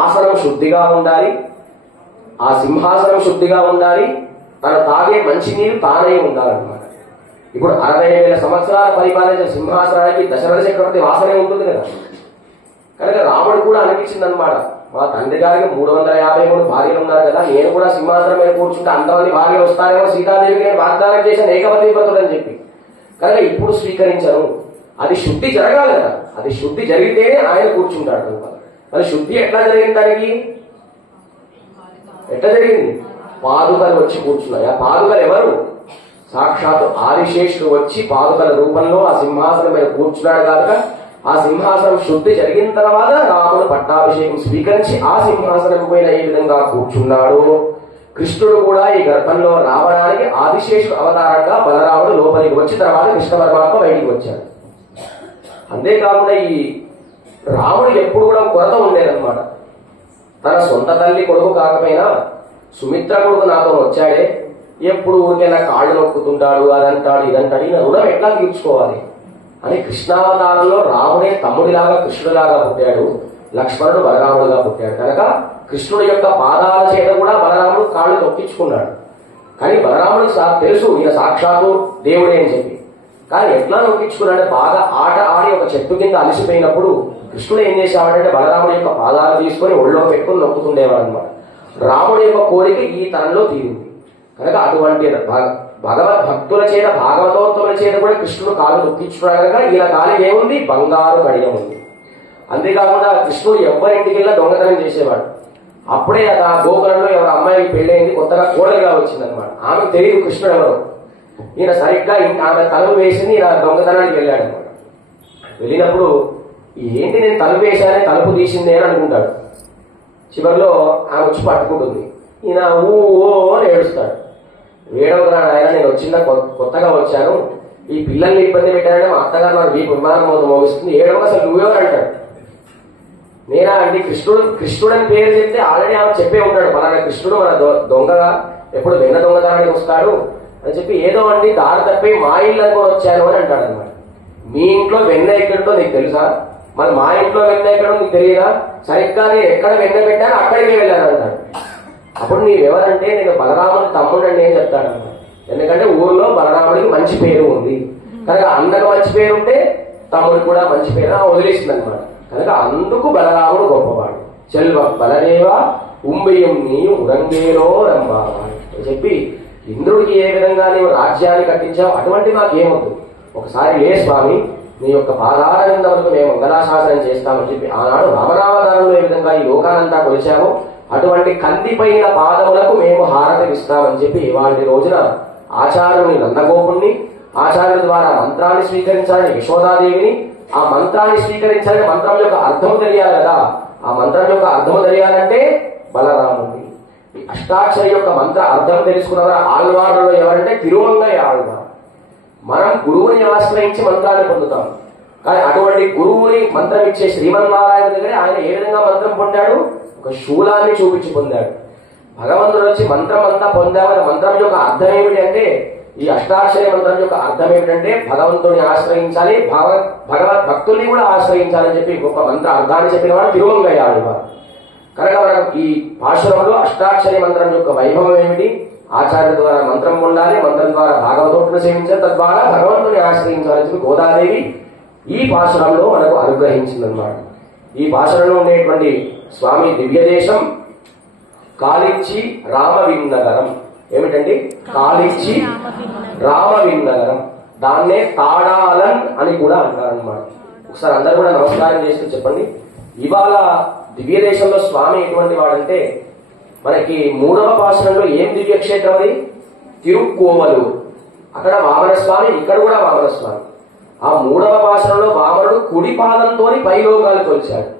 ఆసనం శుద్ధిగా ఉండాలి, ఆ సింహాసనం శుద్ధిగా ఉండాలి, తను తాగే మంచినీరు తానే ఉండాలన్నమాట. ఇప్పుడు 60,000 సంవత్సరాల పరిపాలించిన సింహాసనానికి దశరథ చక్రవర్తి వాసనే ఉంటుంది కదా. కనుక రాముడు కూడా అనిపించింది అనమాట, మా తండ్రి గారికి 353 భార్యలు ఉన్నారు కదా, నేను కూడా సింహాసనం మీద కూర్చుంటే అంతమంది భార్యలు వస్తారేమో, సీతాదేవికి నేను వాగ్దానం చేశాను ఏకపతి వ్రతుడు అని చెప్పి. కనుక ఇప్పుడు స్వీకరించను. అది శుద్ధి జరగాలి కదా, అది శుద్ధి జరిగితేనే ఆయన కూర్చుంటాడు కనుక. మరి శుద్ధి ఎట్లా జరిగింది? దానికి ఎట్లా జరిగింది? పాదుకలు వచ్చి కూర్చున్నాయి. ఆ పాదుకలు ఎవరు? సాక్షాత్తు ఆదిశేషుడు వచ్చి పాదుకల రూపంలో ఆ సింహాసనం మీద కూర్చున్నాడు కనుక ఆ సింహాసనం శుద్ధి జరిగిన తర్వాత రాముడు పట్టాభిషేకం స్వీకరించి ఆ సింహాసనం పైన ఏ విధంగా కూర్చున్నాడు. కృష్ణుడు కూడా ఈ గర్భంలో రావడానికి ఆదిశేషుడు అవతారంగా బలరాముడు లోపలికి వచ్చి తర్వాత కృష్ణ పరమాత్మ బయటికి వచ్చాడు. అంతేకాకుండా ఈ రాముడు ఎప్పుడు కూడా కొరత ఉండేదన్నమాట. తన సొంత తల్లి కొడుకు కాకపోయినా సుమిత్ర కొడుకు నాతో వచ్చాడే, ఎప్పుడు ఊరికైనా కాళ్ళు నొక్కుతుంటాడు, అదంటాడు ఇదంటాడు, ఈయన రుణం ఎట్లా తీర్చుకోవాలి అని కృష్ణావతారంలో రాముడే తమ్ముడిలాగా కృష్ణుడిలాగా పుట్టాడు, లక్ష్మణుడు బలరాముడుగా పుట్టాడు. కనుక కృష్ణుడి యొక్క పాదాల చేత కూడా బలరాముడు కాళ్ళు నొక్కించుకున్నాడు. కానీ బలరాముడికి తెలుసు ఈయన సాక్షాత్తు దేవుడే అని చెప్పి. కానీ ఎట్లా నొక్కించుకున్నాడు? బాగా ఆట ఆడి ఒక చెట్టు కింద అలసిపోయినప్పుడు కృష్ణుడు ఏం చేసేవాడంటే బలరాముడి యొక్క పాదాలు తీసుకొని ఒళ్ళో పెట్టుకుని నొక్కుతుండేవాడు అనమాట. రాముడి యొక్క కోరిక ఈ తనంలో తీరింది. కనుక అటువంటి భగవద్భక్తుల చేత భాగవతోత్తముల చేత కూడా కృష్ణుడు కాలు నొక్కించుకున్నాడు. కనుక ఈయన కాలికి ఏముంది? బంగారు కడియం ఉంది. అంతేకాకుండా కృష్ణుడు ఎవరింటికి వెళ్ళినా దొంగతనం చేసేవాడు. అప్పుడే ఆ గోకులంలో ఎవరు అమ్మాయికి పెళ్ళైంది, కొత్తగా కోడలిగా వచ్చిందనమాట. ఆమెకు తెలియదు కృష్ణుడు ఎవరు. ఈయన సరిగ్గా ఆమె తలుపు వేసింది, ఈయన దొంగతనానికి వెళ్ళాడు అనమాట. వెళ్ళినప్పుడు ఏంటి నేను తలుపు వేశానని తలుపు తీసిందే అని అనుకుంటాడు. చివరిలో ఆమె వచ్చి పట్టుకుంటుంది. ఈయన ఊ అని ఏడుస్తాడు. ఏడవరా ఆయన, నేను వచ్చిందా కొత్తగా వచ్చాను, ఈ పిల్లల్ని ఇబ్బంది పెట్టానంటే మా అత్తగారు నాకు మీకు విమానం మోగిస్తుంది, ఏడవ అసలు నువ్వెవరు అంటాడు. నేనా అండి కృష్ణుడు అని పేరు చెప్తే ఆల్రెడీ ఆమె చెప్పే ఉంటాడు, పలానా కృష్ణుడు మన దొంగగా ఎప్పుడు వెన్న దొంగతనానికి వస్తాడు అని చెప్పి, ఏదో అండి దారి తప్పి మా ఇల్లు అనుకొని వచ్చాను అని అంటాడు అనమాట. మీ ఇంట్లో వెన్న ఎక్కడుందో నీకు తెలుసా? మరి మా ఇంట్లో వెన్న ఎక్కడో నీకు తెలియదా? సరిగ్గా నేను ఎక్కడ వెన్న పెట్టాను అక్కడికి వెళ్ళాను అంటాడు. అప్పుడు నీవెవరంటే నేను బలరాముడి తమ్ముడండి అని చెప్తాడు అనమాట. ఎందుకంటే ఊర్లో బలరాముడికి మంచి పేరు ఉంది కనుక, అన్నకు మంచి పేరు ఉంటే తమ్ముడికి కూడా మంచి పేరు వదిలేస్తుంది అనమాట. కనుక అందుకు బలరాముడు గొప్పవాడు. చెల్వ బలదేవ ఉంబియం నీ ఉరంగేలో రంబావా అని చెప్పి ఇంద్రుడికి ఏ విధంగా నీవు రాజ్యాన్ని కట్టించావు అటువంటి మాకేమొద్దు, ఒకసారి ఏ స్వామి నీ యొక్క పాదాల వరకు మేము మంగళాశాసనం చేస్తామని చెప్పి ఆనాడు రామనావతారంలో ఏ విధంగా ఈ లోకానంతా కొలిచామో అటువంటి కందిపైన పాదములకు మేము హారతి ఇస్తామని చెప్పి ఇవాళ రోజున ఆచార్యుని నందగోపుణ్ణి ఆచార్యుల ద్వారా మంత్రాన్ని స్వీకరించాలని యశోదాదేవిని, ఆ మంత్రాన్ని స్వీకరించాలని మంత్రం యొక్క అర్థము తెలియాలి కదా, ఆ మంత్రం యొక్క అర్థము తెలియాలంటే బలరాముడి. ఈ అష్టాక్షరి యొక్క మంత్ర అర్థం తెలుసుకున్న ఆళ్వార్లలో ఎవరంటే తిరుమంగయ్య ఆళ్వార్. మనం గురువుని ఆశ్రయించి మంత్రాన్ని పొందుతాం, కానీ అటువంటి గురువుని మంత్రం ఇచ్చే శ్రీమన్నారాయణ దగ్గర ఆయన ఏ విధంగా మంత్రం పొందాడు? ఒక శూలాన్ని చూపించి పొందాడు. భగవంతుడు వచ్చి మంత్రం అంతా పొందామని మంత్రం యొక్క అర్థం ఏమిటి అంటే, ఈ అష్టాక్షరి మంత్రం యొక్క అర్థం ఏమిటంటే భగవంతుని ఆశ్రయించాలి, భగవద్ భక్తుల్ని కూడా ఆశ్రయించాలని చెప్పి గొప్ప మంత్ర అర్థాన్ని చెప్పిన వాడు తిరుమంగయ్య ఆళ్వార్. కనుక మనం ఈ పాశురంలో అష్టాక్షరి మంత్రం యొక్క వైభవం ఏమిటి, ఆచార్యుల ద్వారా మంత్రం పొందాలి, మంత్రం ద్వారా భాగవతోట్టును సేవించాలి, తద్వారా భగవంతుని ఆశ్రయించాలని చెప్పి గోదాదేవి ఈ పాశురంలో మనకు అనుగ్రహించిందన్నమాట. ఈ పాశురంలో ఉండేటువంటి స్వామి దివ్యదేశం కాళిచ్చి రామవిన్నగరం. ఏమిటండి? కాళిచ్చి రామవిన్నగరం. దాన్నే తాడాలన్ అని కూడా అంటారనమాట. ఒకసారి అందరూ కూడా నమస్కారం చేస్తూ చెప్పండి. ఇవాళ దివ్యదేశంలో స్వామి ఎటువంటి వాడంటే, మనకి 3వ పాశురంలో ఏం దివ్యక్షేత్రం అది? తిరుక్కోవలూరు. అక్కడ వామన స్వామి, ఇక్కడ కూడా వామన స్వామి. ఆ 3వ పాశురంలో వామనుడు కుడి పాదంతో పైలోకాలు కొలిచాడు.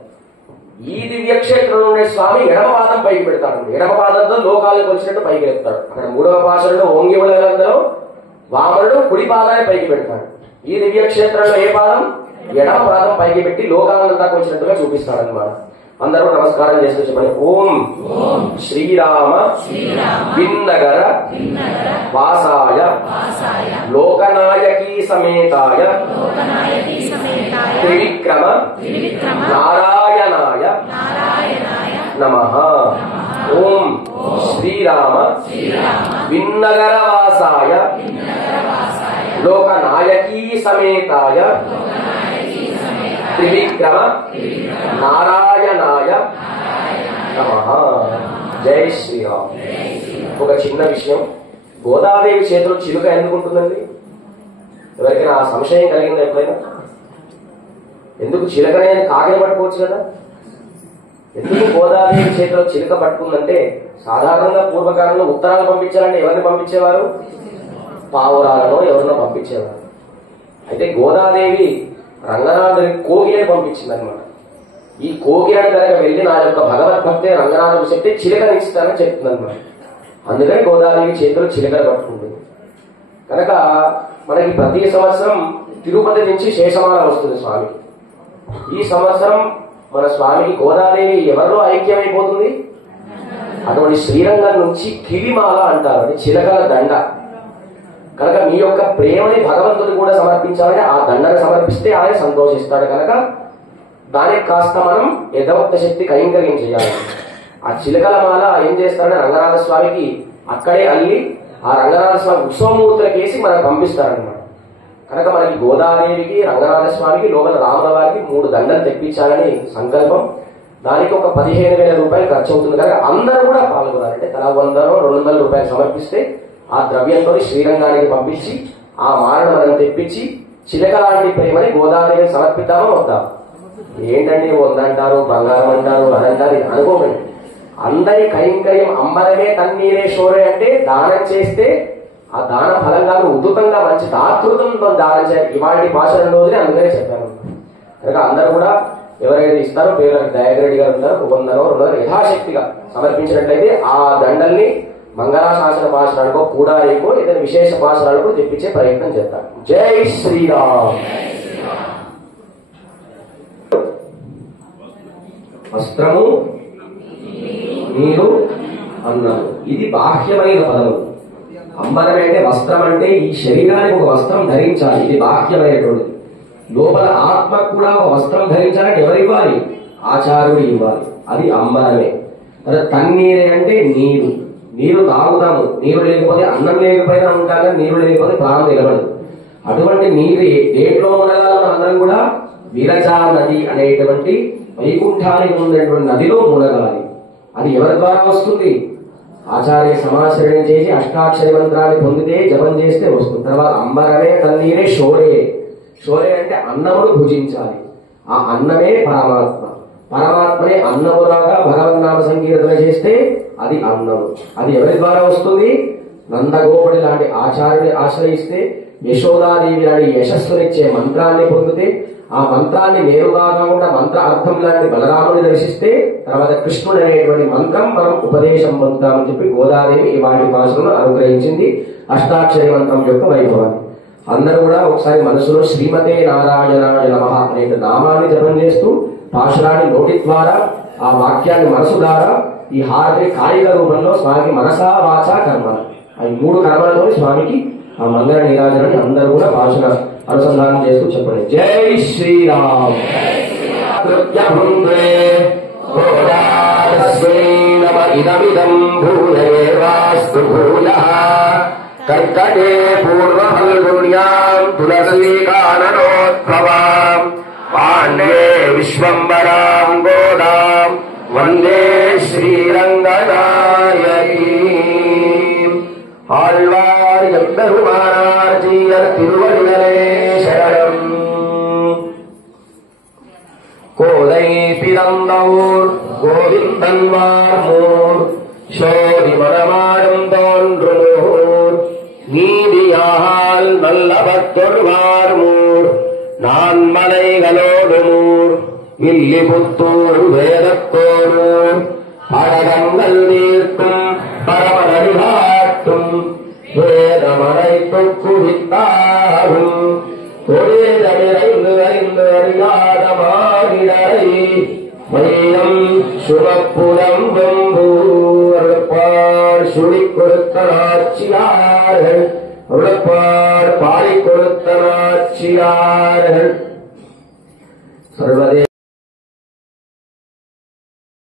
ఈ దివ్యక్షేత్రంలో ఉండే స్వామి ఎడమ పాదం పైకి పెడతాడు, ఎడమ పాదంతో లోకాలను కొలిచినట్టు పైకి ఎత్తాడు. అక్కడ 3వ పాశురంలో ఓంగివలందరూ వామనుడు కుడి పాదాన్ని పైకి పెడతాడు. ఈ దివ్యక్షేత్రంలో ఏ పాదం? ఎడమ పాదం పైకి పెట్టి లోకాలంతా కొలిచినట్టుగా చూపిస్తాడనమాట. అందరూ నమస్కారం చేస్తూ చెప్పండి. ఓం శ్రీరామ విన్నగర వాసాయ లోకనాయకీ సమేతాయ త్రివిక్రమ నారాయణాయ నమః. ఓం శ్రీరామ విన్నగర వాసాయ లోకనాయకీ సమేతాయ త్రివిక్రమ నారాయణాయ నమః. జై శ్రీరామ్. ఒక చిన్న విషయం, గోదాదేవి చేతిలో చిలుక ఎందుకు ఉంటుందండి? ఎవరికైనా ఆ సంశయం కలిగిందా ఎప్పుడైనా? ఎందుకు చిలుకనే కాకిని పట్టుకోవచ్చు కదా, ఎందుకు గోదాదేవి చేతిలో చిలుక పట్టుకుందంటే, సాధారణంగా పూర్వకాలంలో ఉత్తరాలు పంపించాలంటే ఎవరిని పంపించేవారు? పావురాలను ఎవరినో పంపించేవారు. అయితే గోదాదేవి రంగనాథుని కోగిలని పంపించింది అనమాట. ఈ కోగిలను కనుక వెళ్ళి నా యొక్క భగవద్భక్తే రంగనాథుడు చెప్తే చిలకనిస్తానని చెప్తుంది అనమాట. అందుకని గోదాదేవి చేతిలో చిలకలు పట్టుకుంటుంది. కనుక మనకి ప్రతి సంవత్సరం తిరుపతి నుంచి శేషమాల వస్తుంది స్వామి. ఈ సంవత్సరం మన స్వామికి గోదాదేవి ఎవరిలో ఐక్యమైపోతుంది? అటువంటి శ్రీరంగం నుంచి కిలిమాల అంటారు, అది చిలకల దండ. కనుక మీ యొక్క ప్రేమని భగవంతుడు కూడా సమర్పించాలని ఆ దండను సమర్పిస్తే ఆయన సంతోషిస్తాడు. కనుక దానికి కాస్త మనం యథోక్త శక్తి కైంకర్యం చేయాలి. ఆ చిలకల మాల ఏం చేస్తారంటే రంగనాథ స్వామికి అక్కడే అల్లి ఆ రంగనాథ స్వామి ఉత్సవమూర్తులకేసి మనకు పంపిస్తారనమాట. కనుక మనకి గోదాదేవికి రంగనాథ స్వామికి లోపల రాముల వారికి 3 దండలు తెప్పించాలని సంకల్పం. దానికి ఒక 15,000 రూపాయలు ఖర్చు అవుతుంది. కనుక అందరూ కూడా పాల్గొనాలంటే తలా 100-200 రూపాయలు సమర్పిస్తే ఆ ద్రవ్యంతో శ్రీరంగానికి పంపించి ఆ మాలను మనం తెప్పించి చిలక లాంటి ప్రేమని గోదావరికి సమర్పిద్దామా వద్దాం? ఏంటండి వద్దంటారు, బంగారం అంటారు, అదంటారు అనుకోకండి. అందరి కైంకర్యం అంబరమే తన్నీరే షోరే అంటే దానం చేస్తే ఆ దాన ఫలంగా ఉద్దుతంగా మంచి దాతృత్వంతో దానం చేయాలి. ఇవాళ పాశురం రోజునే అందుకనే చెప్పాను. కనుక అందరూ కూడా ఎవరైతే ఇస్తారో పేరు దయాగిరెడ్డి గారు ఉంటారు, 100-200 యథాశక్తిగా సమర్పించినట్లయితే ఆ దండల్ని మంగళాశాసన పాశురానికో కూడారికో ఇతర విశేష పాశురాలకు తెప్పించే ప్రయత్నం చేస్తాం. జై శ్రీరామ్. వస్త్రము, నీరు, అన్నము, ఇది బాహ్యమైన పదము. అంబరమే అంటే వస్త్రం అంటే ఈ శరీరానికి ఒక వస్త్రం ధరించాలి, ఇది బాహ్యమైనటువంటిది. లోపల ఆత్మకు కూడా ఒక వస్త్రం ధరించాలంటే ఎవరు ఇవ్వాలి? ఆచార్యుడు ఇవ్వాలి, అది అంబరమే. తన్నీరే అంటే నీరు, నీరు తాగుతాము, నీరు లేకపోతే అన్నం లేకపోయినా ఉంటాం కానీ నీరు లేకపోతే ప్రాణం నిలబడదు. అటువంటి నీరు దేంట్లో మునగాలి? అందరం కూడా విరజా నది అనేటువంటి వైకుంఠానికి ఉన్నటువంటి నదిలో మునగాలి. అది ఎవరి ద్వారా వస్తుంది? ఆచార్య సమాశ్రయం చేసి అష్టాక్షరి మంత్రాన్ని పొందితే జపం చేస్తే వస్తుంది. తర్వాత అంబరమే తన్నీరే షోరే. షోరే అంటే అన్నమును భుజించాలి. ఆ అన్నమే పరమాత్మ. పరమాత్మనే అన్నములాగా భగవన్నామ సంకీర్తన చేస్తే అది అన్నము. అది ఎవరి ద్వారా వస్తుంది? నందగోపుడి లాంటి ఆచార్యుని ఆశ్రయిస్తే, యశోదాదేవి నాడు యశస్సునిచ్చే మంత్రాన్ని పొందితే ఆ మంత్రాన్ని నేరుగా కాకుండా మంత్ర అర్థం లాంటి బలరాముని దర్శిస్తే తర్వాత కృష్ణుడు అనేటువంటి మంత్రం మనం ఉపదేశం పొందుతామని చెప్పి గోదాదేవి వాటి భాషలను అనుగ్రహించింది అష్టాక్షరి మంత్రం యొక్క వైభవాన్ని. అందరూ కూడా ఒకసారి మనసులో శ్రీమతే నారాయణాయ నమః అనే నామాన్ని జపం చేస్తూ పాశురాన్ని నోటి ద్వారా ఆ వాక్యాన్ని మనసు ద్వారా ఈ హారతి కాయిక రూపంలో స్వామికి మనసా వాచ కర్మ ఈ 3 కర్మలతో స్వామికి ఆ మంగళ నీరాజనాన్ని అందరూ కూడా పాశుర అనుసంధానం చేస్తూ చెప్పండి. జై శ్రీరామ్. ఇదమిదం భూయేవాస్తు భూయః కర్కటే పూర్వఫల్గుణ్యాం తులసీకాననోద్భవాం పాండే విశ్వంబరాం గోదాం వందే శ్రీరంగనాయకీం. ஆழ்வார் எம்பெருமானார் ஜீயர் திருவடிகளே சரணம். கோதை பிறந்தோர் கோவிந்தன் வார்மூர் சோதி மனமாடும் தோன்றுமோர் நீதியால் நல்லவர்கொருவார்மூர் நான் மலைகளோடுமூர் வில்லிபுத்தூர் வேதத்தோரூர் அழகங்கள் நீர்க்கும் பரமரடிகாட்டும் வேதமனை தொக்குவித்தாரும் தொழிலமிறைந்து அறிந்து அறியாத மானிடரை மையம் சுமப்புலம் வெம்பூர் சுழிக் கொடுத்த நாச்சியார்கள் பாடிக் கொடுத்த நாச்சியார்கள் சர்வதே